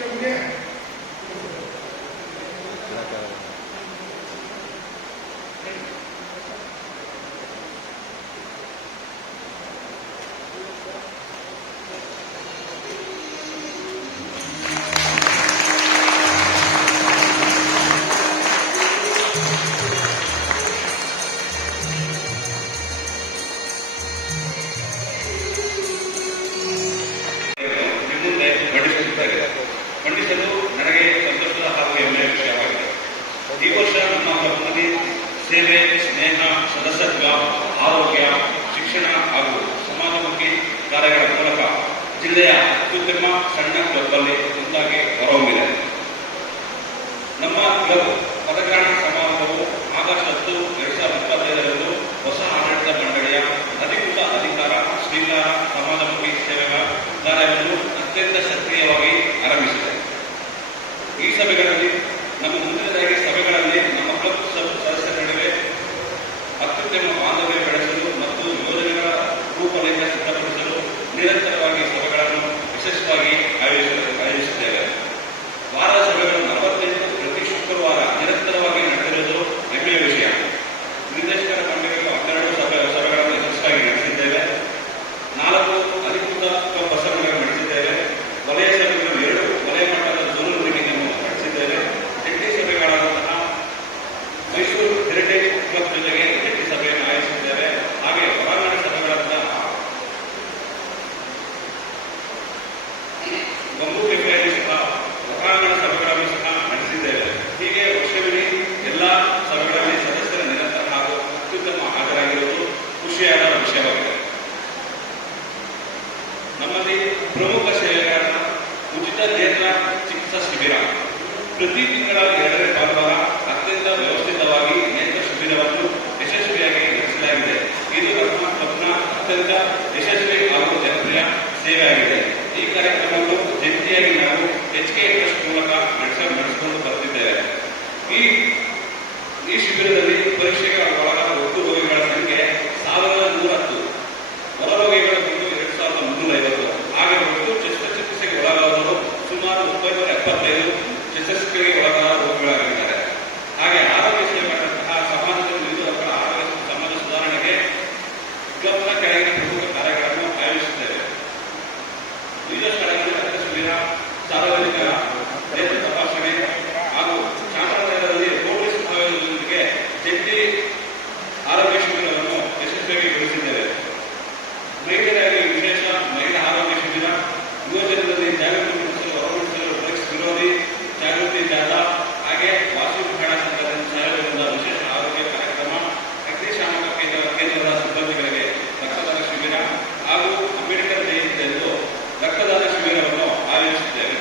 ಮಂಡಿಸಲು ನನಗೆ ಸಂತೋಷದ ಹಾಗೂ ಹೆಮ್ಮೆಯ ವಿಷಯವಾಗಿದೆ. ಈ ವರ್ಷ ನಮ್ಮ ಕ್ಲಬ್ನಲ್ಲಿ ಸೇವೆ, ಸ್ನೇಹ, ಸದಸ್ಯತ್ವ, ಆರೋಗ್ಯ, ಶಿಕ್ಷಣ ಹಾಗೂ ಸಮಾಜಮುಖಿ ಕಾರ್ಯಗಳ ಮೂಲಕ ಜಿಲ್ಲೆಯ ಅತ್ಯುತ್ತಮ ಸಣ್ಣ ಕ್ಲಬ್ಬಲ್ಲಿ ಒಂದಾಗಿ ಹೊರಹೊಮ್ಮಿದೆ. ನಮ್ಮ ಕ್ಲಬ್ ಪದಗ್ರಹಣ ಸಮಾರಂಭವು ಆಗಸ್ಟ್ 10, 2025ರಂದು ಹೊಸ ಆಡಳಿತ ಮಂಡಳಿಯ ಅಧಿಕೃತ ಅಧಿಕಾರ ಸ್ವೀಕಾರ ಸಮಾಜಮುಖಿ ಸೇವೆಗಳ ಕಾರ್ಯವನ್ನು ಅತ್ಯಂತ ಸಕ್ರಿಯವಾಗಿ ಆರಂಭಿಸಿದೆ. ಈ ಸಭೆಗಳಲ್ಲಿ ನಮ್ಮ ಮುಂದಿನದಾಗಿ ಸಭೆಗಳಲ್ಲಿ ನಮ್ಮ ಕ್ಲಬ್ ಸದಸ್ಯರ ನಡುವೆ ಅತ್ಯುತ್ತಮ ಬಾಂಧವ್ಯ ಬೆಳೆಸಲು ಮತ್ತು ಯೋಜನೆಗಳ ರೂಪರೇಖ ಸಿದ್ಧಪಡಿಸಲು ನಿರಂತರವಾಗಿ ಸಭೆಗಳನ್ನು ಯಶಸ್ವಿಯಾಗಿ ಆಯೋಜಿಸಿದ್ದೇವೆ. ವಾರದ ಸಭೆಗಳು 45 ಪ್ರತಿ ಶುಕ್ರವಾರ ನಿರಂತರವಾಗಿ ನಡೆದಿರುವುದು ಹೆಮ್ಮೆಯ ವಿಷಯ. ನಿರ್ದೇಶಕರ ಮಂಡಳಿಗಳು 12 ಸಭೆಗಳನ್ನು ಯಶಸ್ವಿಯಾಗಿ ನಡೆಸಿದ್ದೇವೆ. 4 ಅಧಿಕೃತ ಕ್ಲಬ್ ಸಭೆಗಳನ್ನು ನಡೆಸಿದ್ದೇವೆ. ವಲಯ ಸಭೆಗಳು 2 ವಲಯ ಮಟ್ಟದ ಝೋನಲ್ ಮೀಟಿಂಗ್ ಅನ್ನು ನಡೆಸಿದ್ದೇವೆ. ಜಂಟಿ ಸಭೆಗಳಾದಂತಹ ಮೈಸೂರು ಹೆರಿಟೇಜ್ ಕ್ಲಬ್ ಜೊತೆಗೆ ಜಂಟಿ ಸಭೆಯನ್ನು ಆಯೋಜಿಸಿದ್ದೇವೆ. ಹಾಗೆ ಹೊರಾಂಗಣ ಸಭೆಗಳಾದ ಗಂಗು ಕೆಫೆಯಲ್ಲಿ ಸಹ ಹೊರಾಂಗಣ ಸಭೆಗಳನ್ನು ಸಹ ನಡೆಸಿದ್ದೇವೆ. ಹೀಗೆ ವರ್ಷವಿಡೀ ಎಲ್ಲ ಸಭೆಗಳಲ್ಲಿ ಸದಸ್ಯರ ನಿರಂತರ ಹಾಗೂ ಅತ್ಯುತ್ತಮ ಹಾಜರಾಗಿರುವುದು ಖುಷಿಯಾದ ವಿಷಯವಾಗಿದೆ. ನಮ್ಮಲ್ಲಿ ಪ್ರಮುಖ ಸೇವೆಗಳಾದ ಉಚಿತ ನೇತ್ರ ಚಿಕಿತ್ಸಾ ಶಿಬಿರ, ಪ್ರತಿ ತಿಂಗಳ 2ನೇ ಭಾನುವಾರ ಅತ್ಯಂತ ವ್ಯವಸ್ಥಿತವಾಗಿ ನೇತ್ರ ಶಿಬಿರವನ್ನು ಯಶಸ್ವಿಯಾಗಿ ನಡೆಸಲಾಗಿದೆ. ಇದು ನಮ್ಮ ಕ್ಲಬ್ನ ಅತ್ಯಂತ ಯಶಸ್ವಿ ಹಾಗೂ ಜನಪ್ರಿಯ ಸೇವೆಯಾಗಿದೆ. ಈ ಕಾರ್ಯಕ್ರಮವನ್ನು ಜಂಟಿಯಾಗಿ ನಾವು HK ಟ್ರಸ್ಟ್ ಮೂಲಕ ನಡೆಸಿಕೊಂಡು ಬರ್ತಿದ್ದೇವೆ. ಈ ಶಿಬಿರದಲ್ಲಿ ಪರೀಕ್ಷೆಗಳ ಒಳಗಾದ ಒಟ್ಟು ರೋಗಿಗಳ ಸಂಖ್ಯೆ 1110, ಹೊರ ರೋಗಿಗಳ 2350, ಹಾಗೆ ಒಟ್ಟು ಶಸ್ತ್ರಚಿಕಿತ್ಸೆಗೆ ಒಳಗಾದವರು ಸುಮಾರು ಶಿಬಿರ, ಸಾರ್ವಜನಿಕ ನೇತ್ರ ತಪಾಸಣೆ ಹಾಗೂ ಚಾಮರಾಜನಗರದಲ್ಲಿ ರೋಟರಿ ಸಹಯೋಗದೊಂದಿಗೆ ಜಂಟಿ ಆರೋಗ್ಯ ಶಿಬಿರವನ್ನು ಯಶಸ್ವಿಯಾಗಿ ಗೊಳಿಸಿದ್ದೇವೆ. ಮಹಿಳೆಯರಾಗಿ ವಿಶೇಷ ಮಹಿಳಾ ಆರೋಗ್ಯ ಶಿಬಿರ, ಯುವಜನರಲ್ಲಿ ಜಾಗೃತಿ ಮೂಡಿಸಲು ಹೊರಡಿಸಲು ಡ್ರಗ್ಸ್ ವಿರೋಧಿ ಜಾಗೃತಿ ಜಾಥಾ, ಹಾಗೆ ವಾಸು ಮಹಿಳಾ ಸಂಘದ ಸಹಯೋಗದಿಂದ ವಿಶೇಷ ಆರೋಗ್ಯ ಕಾರ್ಯಕ್ರಮ, ಅಗ್ನಿಶಾಮಕ ಕೇಂದ್ರದ ಸಿಬ್ಬಂದಿಗಳಿಗೆ ರಕ್ತದಾನ ಶಿಬಿರ ಹಾಗೂ ಅಂಬೇಡ್ಕರ್ ಜಯಂತಿಯಂದು ರಕ್ತದಾನ ಶಿಬಿರವನ್ನು ಆಯೋಜಿಸಿದ್ದೇವೆ.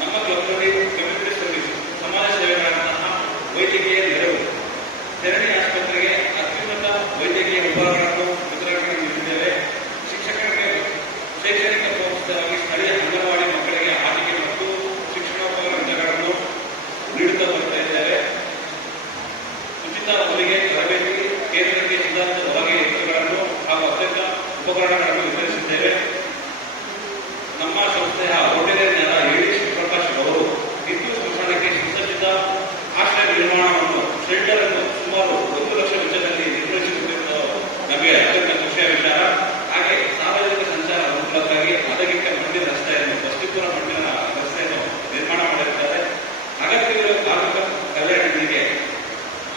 ನಮ್ಮ ಕ್ಲಬ್ನಲ್ಲಿ ಕಮ್ಯುನಿಟಿ ಸರ್ವಿಸ್, ಸಮಾಜ ಸೇವೆಗಳಂತಹ ವೈದ್ಯಕೀಯ ನೆರವು, ಧರಣಿ ಆಸ್ಪತ್ರೆಗೆ ಅತ್ಯುನ್ನತ ವೈದ್ಯಕೀಯ ಉಪಕರಣಗಳನ್ನು ವಿತರಣೆ ನೀಡಿದ್ದೇವೆ. ಶಿಕ್ಷಕರಿಗೆ ಶೈಕ್ಷಣಿಕ ಪ್ರೋತ್ಸಾಹವಾಗಿ ಸ್ಥಳೀಯ ಅಂಗನವಾಡಿ ಮಕ್ಕಳಿಗೆ ಆಟಿಕೆ ಮತ್ತು ಶಿಕ್ಷಣೋಪಕರಣಗಳನ್ನು ನೀಡುತ್ತಾ ಬರ್ತಾ ಇದ್ದೇವೆ. ಉಚಿತ ಅವರಿಗೆ ತರಬೇತಿ, ಕೇಂದ್ರಕ್ಕೆ ಸಿದ್ಧಾಂತ ಹೊರಗೆ ಯಂತ್ರಗಳನ್ನು ಹಾಗೂ ಅತ್ಯಂತ ಉಪಕರಣಗಳನ್ನು ವಿತರಿಸಿದ್ದೇವೆ. ನಮ್ಮ ಸಂಸ್ಥೆಯ ರೋಟರಿಯನ್ ಹೇಳಿ ಶಿವಪ್ರಕಾಶ್ ಅವರು ಹಿಂದೂ ಸ್ಮಶಾನಕ್ಕೆ ಸುಸಜ್ಜಿತ ಆಶ್ರಯ ನಿರ್ಮಾಣವನ್ನು ಶೆಲ್ಟರ್ ಅನ್ನು ಸುಮಾರು 1 ಲಕ್ಷ ವೆಚ್ಚದಲ್ಲಿ ನಿರ್ವಹಿಸುತ್ತಿರುವುದು ನಮಗೆ ಅತ್ಯಂತ ಖುಷಿಯ ವಿಚಾರ. ಹಾಗೆ ಸಾರ್ವಜನಿಕ ಸಂಚಾರ ಅನುಕೂಲಕ್ಕಾಗಿ ಹದಗೆಟ್ಟ ಮಣ್ಣಿನ ರಸ್ತೆಯನ್ನು, ಬಸ್ತಿಪುರ ಮಣ್ಣಿನ ರಸ್ತೆಯನ್ನು ನಿರ್ಮಾಣ ಮಾಡಿರುತ್ತಾರೆ. ಅಗತ್ಯವಿರುವ ಕಾರ್ಮಿಕ ಕಲ್ಯಾಣ ನಿಧಿಗೆ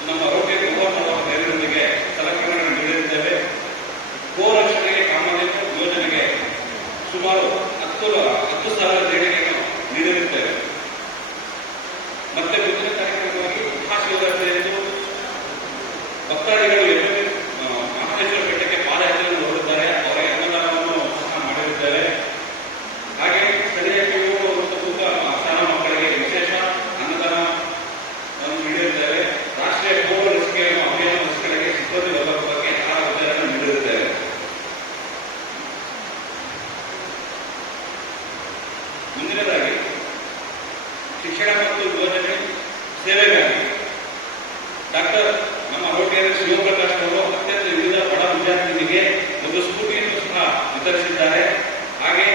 ನಮ್ಮ ರೋಟರಿ ಗವರ್ನರ್ ನೆರವಿನೊಂದಿಗೆ ಸಲಕರಣೆಗಳನ್ನು ನೀಡಿರುತ್ತೇವೆ. ಗೋ ರಕ್ಷಣೆಗೆ ಕಾಮಧೇನು ಯೋಜನೆಗೆ ಸುಮಾರು 10,000 ದೇಣಿಗೆಯನ್ನು ನೀಡಿರುತ್ತೇವೆ. ಮತ್ತೆ ಮುಂದಿನ ಕಾರ್ಯಕ್ರಮವಾಗಿ ಮಹಾಶಿವರಾತ್ರಿಯಂದು ಭಕ್ತಾದಿಗಳು ಮಹಾದೇಶ್ವರ ಬೆಟ್ಟಕ್ಕೆ ಪಾದಯಾತ್ರೆಯನ್ನು ಹೊರಡುತ್ತಾರೆ. ಅವರಿಗೆ ಅನ್ನದಾನವನ್ನು ಸಹ ಮಾಡಿರುತ್ತೇವೆ. ಹಾಗೆ ಸ್ಥಳೀಯ ಪಿಯುಗಳು ಮತ್ತು ಶಾಲಾ ಮಕ್ಕಳಿಗೆ ವಿಶೇಷ ಅನ್ನದಾನವನ್ನು ನೀಡಿರುತ್ತೇವೆ. ರಾಷ್ಟ್ರೀಯ ಗೋ ಲಸಿಕೆ ಅಭಿಯಾನ ಲಸಿಕೆಗಳಿಗೆ ಸಿಬ್ಬಂದಿ ವರ್ಗಕ್ಕೆ ಆಹಾರ ವಿತರಣೆ ನೀಡಿರುತ್ತೇವೆ. ಮುಂದಿನದಾಗಿ ಶಿಕ್ಷಣ ಮತ್ತು ಯುವಜನೆ ಸೇವೆಗಾಗಿ ನಮ್ಮ ರೋಟರಿ ಶಿವಪ್ರಕಾಶ್ ಅವರು ಅತ್ಯಂತ ವಿವಿಧ ಬಡ ವಿದ್ಯಾರ್ಥಿಗಳಿಗೆ ಒಂದು ಸ್ಕೂಟಿಯನ್ನು ಸಹ ವಿತರಿಸಿದ್ದಾರೆ. ಹಾಗೆ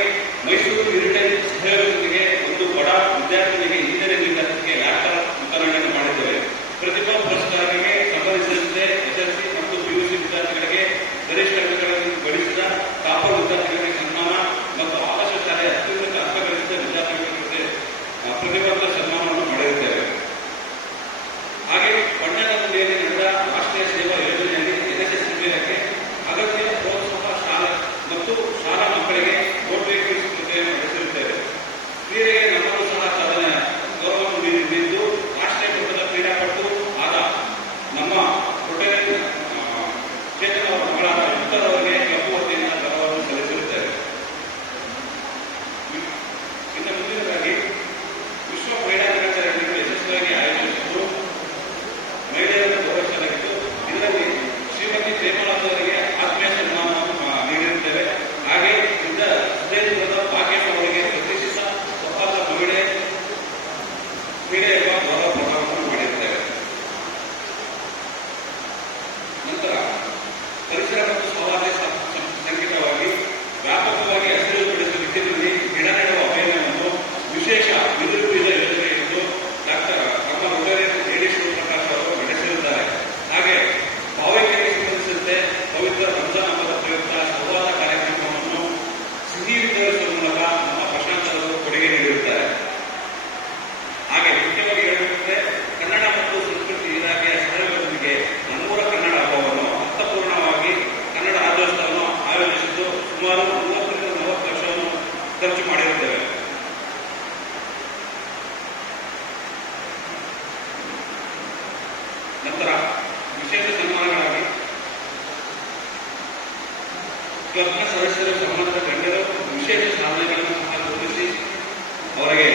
ಮೈಸೂರು ಯುನಿಟೆಡ್ ಸಹಯೋಗದೊಂದಿಗೆ ಒಂದು ಬಡ ವಿದ್ಯಾರ್ಥಿಗಳಿಗೆ ಇಂಜಿನಿಯರಿಂಗ್ ವಿದ್ಯಾರ್ಥಿಗೆ ಲ್ಯಾಪ್ಟಾಪ್ ವಿತರಣೆಯನ್ನು ಮಾಡಿದ್ದೇವೆ. ಪ್ರತಿಭಾ ಪುರಸ್ಕಾರಕ್ಕೆ ಸಂಬಂಧಿಸಿದಂತೆ ಎಸ್ಎಸ್ಸಿ ಮತ್ತು ಪಿಯುಸಿ ವಿದ್ಯಾರ್ಥಿಗಳಿಗೆ ಗರಿಷ್ಠ ಅಂಕಗಳನ್ನು ಗಳಿಸಿದ ಟಾಪರ್ ವಿದ್ಯಾರ್ಥಿಗಳಿಗೆ ಸನ್ಮಾನ ಮತ್ತು ಆದರ್ಶ ಶಾಲೆಯ ಅತ್ಯುನ್ನತ ಅಂಕ ಗಳಿಸಿದ ವಿದ್ಯಾರ್ಥಿಗಳಿಗೆ ಪ್ರತಿಭಾ ಸನ್ಮಾನವನ್ನು ಮಾಡಿರುತ್ತೇವೆ. ಹಾಗೆ ಬಣ್ಣದಲ್ಲಿ ನಡೆದ ರಾಷ್ಟ್ರೀಯ ಸೇವಾ ಯೋಜನೆಯಲ್ಲಿ ಎನ್ಎಸ್ಎಸ್ ಶಿಬಿರಕ್ಕೆ ಅಗತ್ಯ ಪ್ರೋತ್ಸಾಹ ಶಾಲಾ ಮತ್ತು ಶಾಲಾ ಮಕ್ಕಳಿಗೆ ರೋಟರಿ ಕ್ವಿಜ್ ಸ್ಪರ್ಧೆಯನ್ನು ನಡೆಸಿರುತ್ತೇವೆ. ಕ್ರೀಡೆಗೆ ನಮ್ಮನ್ನು ಸಹ ಸಾಧನೆ ಗೌರವವನ್ನು ನೀಡಿದ್ದು ರಾಷ್ಟ್ರೀಯ ಮಟ್ಟದ ಕ್ರೀಡಾಪಟು ಆದ ನಮ್ಮ ರೋಟರಿ ಚೇತನ ಮಕ್ಕಳಾದ ಇತರವರಿಗೆ ಕ್ಲಬ್ ವತಿಯಿಂದ ಗೌರವವನ್ನು ಸಲ್ಲಿಸಿರುತ್ತೇವೆ. ಇನ್ನು ಮುಂದಿನದಾಗಿ ವಿಶ್ವ ಮಹಿಳಾ ದಿನಾಚರಣೆಯನ್ನು ಯಶಸ್ವಿಯಾಗಿ ಆಯೋಜಿಸಿದ್ದು ಮಹಿಳೆಯರನ್ನು ಗೌರವಿಸಲಾಗಿತ್ತು. ಇದರಲ್ಲಿ ಶ್ರೀಮತಿ ಪ್ರೇಮಲತಾ ಅವರಿಗೆ ಆತ್ಮೀಯ ಸನ್ಮಾನವನ್ನು ನೀಡಿರುತ್ತೇವೆ. ಹಾಗೆ ಹೃದಯದ ಭಾಗ್ಯಮ್ಮ ಅವರಿಗೆ ಪ್ರತಿಷ್ಠಿತ ಸಫಲ ಮಹಿಳೆ ಎಂಬ ಗೌರವ ಪ್ರದಾನವನ್ನು ಮಾಡಿರುತ್ತೇವೆ. ನಂತರ ಪರಿಸರ ಮತ್ತು ಸೌಹಾರ್ದ ಸಂಕೇತವಾಗಿ ವ್ಯಾಪಕವಾಗಿ ಹಸಿರು ಪಡಿಸುವ ನಿಟ್ಟಿನಲ್ಲಿ ಗಿಡ ನೆಡುವ ಅಭಿಯಾನವನ್ನು ವಿಶೇಷ ಬಿದಿರು ಬೀಜ ಯೋಜನೆ ಎಂದು ನಮ್ಮ ರೋಟರಿ ಹೇಳಿ ಶಿವಪ್ರಕಾಶ್ ಅವರು ನಡೆಸಿರುತ್ತಾರೆ. ಹಾಗೆ ಭಾವೈಕ್ಯತೆಗೆ ಸಂಬಂಧಿಸಿದಂತೆ ಪವಿತ್ರ ರಂಜಾನ್ ಹಬ್ಬದ ಪ್ರಯುಕ್ತ ಸಂವಾದ ಕಾರ್ಯಕ್ರಮವನ್ನು ಸಿಹಿ ವಿತರಿಸುವ ಮೂಲಕ ನಮ್ಮ ಪ್ರಶಾಂತ್ ಅವರು ಕೊಡುಗೆ ನೀಡಿರುತ್ತಾರೆ. ಹಾಗೆ ಮುಖ್ಯವಾಗಿ ಹೇಳಬೇಕಂದ್ರೆ ಕನ್ನಡ ಮತ್ತು ಸಂಸ್ಕೃತಿ ಇಲಾಖೆಯ ಸಹಯೋಗದೊಂದಿಗೆ ನಮ್ಮೂರ ಕನ್ನಡ ಹಬ್ಬವನ್ನು ಅರ್ಥಪೂರ್ಣವಾಗಿ ಕನ್ನಡ ರಾಜ್ಯೋತ್ಸವವನ್ನು ಆಯೋಜಿಸಿದ್ದು ಸುಮಾರು 30 ರಿಂದ 40 ಲಕ್ಷವನ್ನು ಖರ್ಚು ಮಾಡಿರುತ್ತೇವೆ. ನಂತರ ವಿಶೇಷ ಸನ್ಮಾನಗಳಾಗಿ ಕ್ಲಬ್ನ ಸದಸ್ಯರು ಸಂಬಂಧದ ಗಣ್ಯರು ವಿಶೇಷ ಸಾಧನೆಗಳನ್ನು ಸಹ ಗುರುತಿಸಿ ಅವರಿಗೆ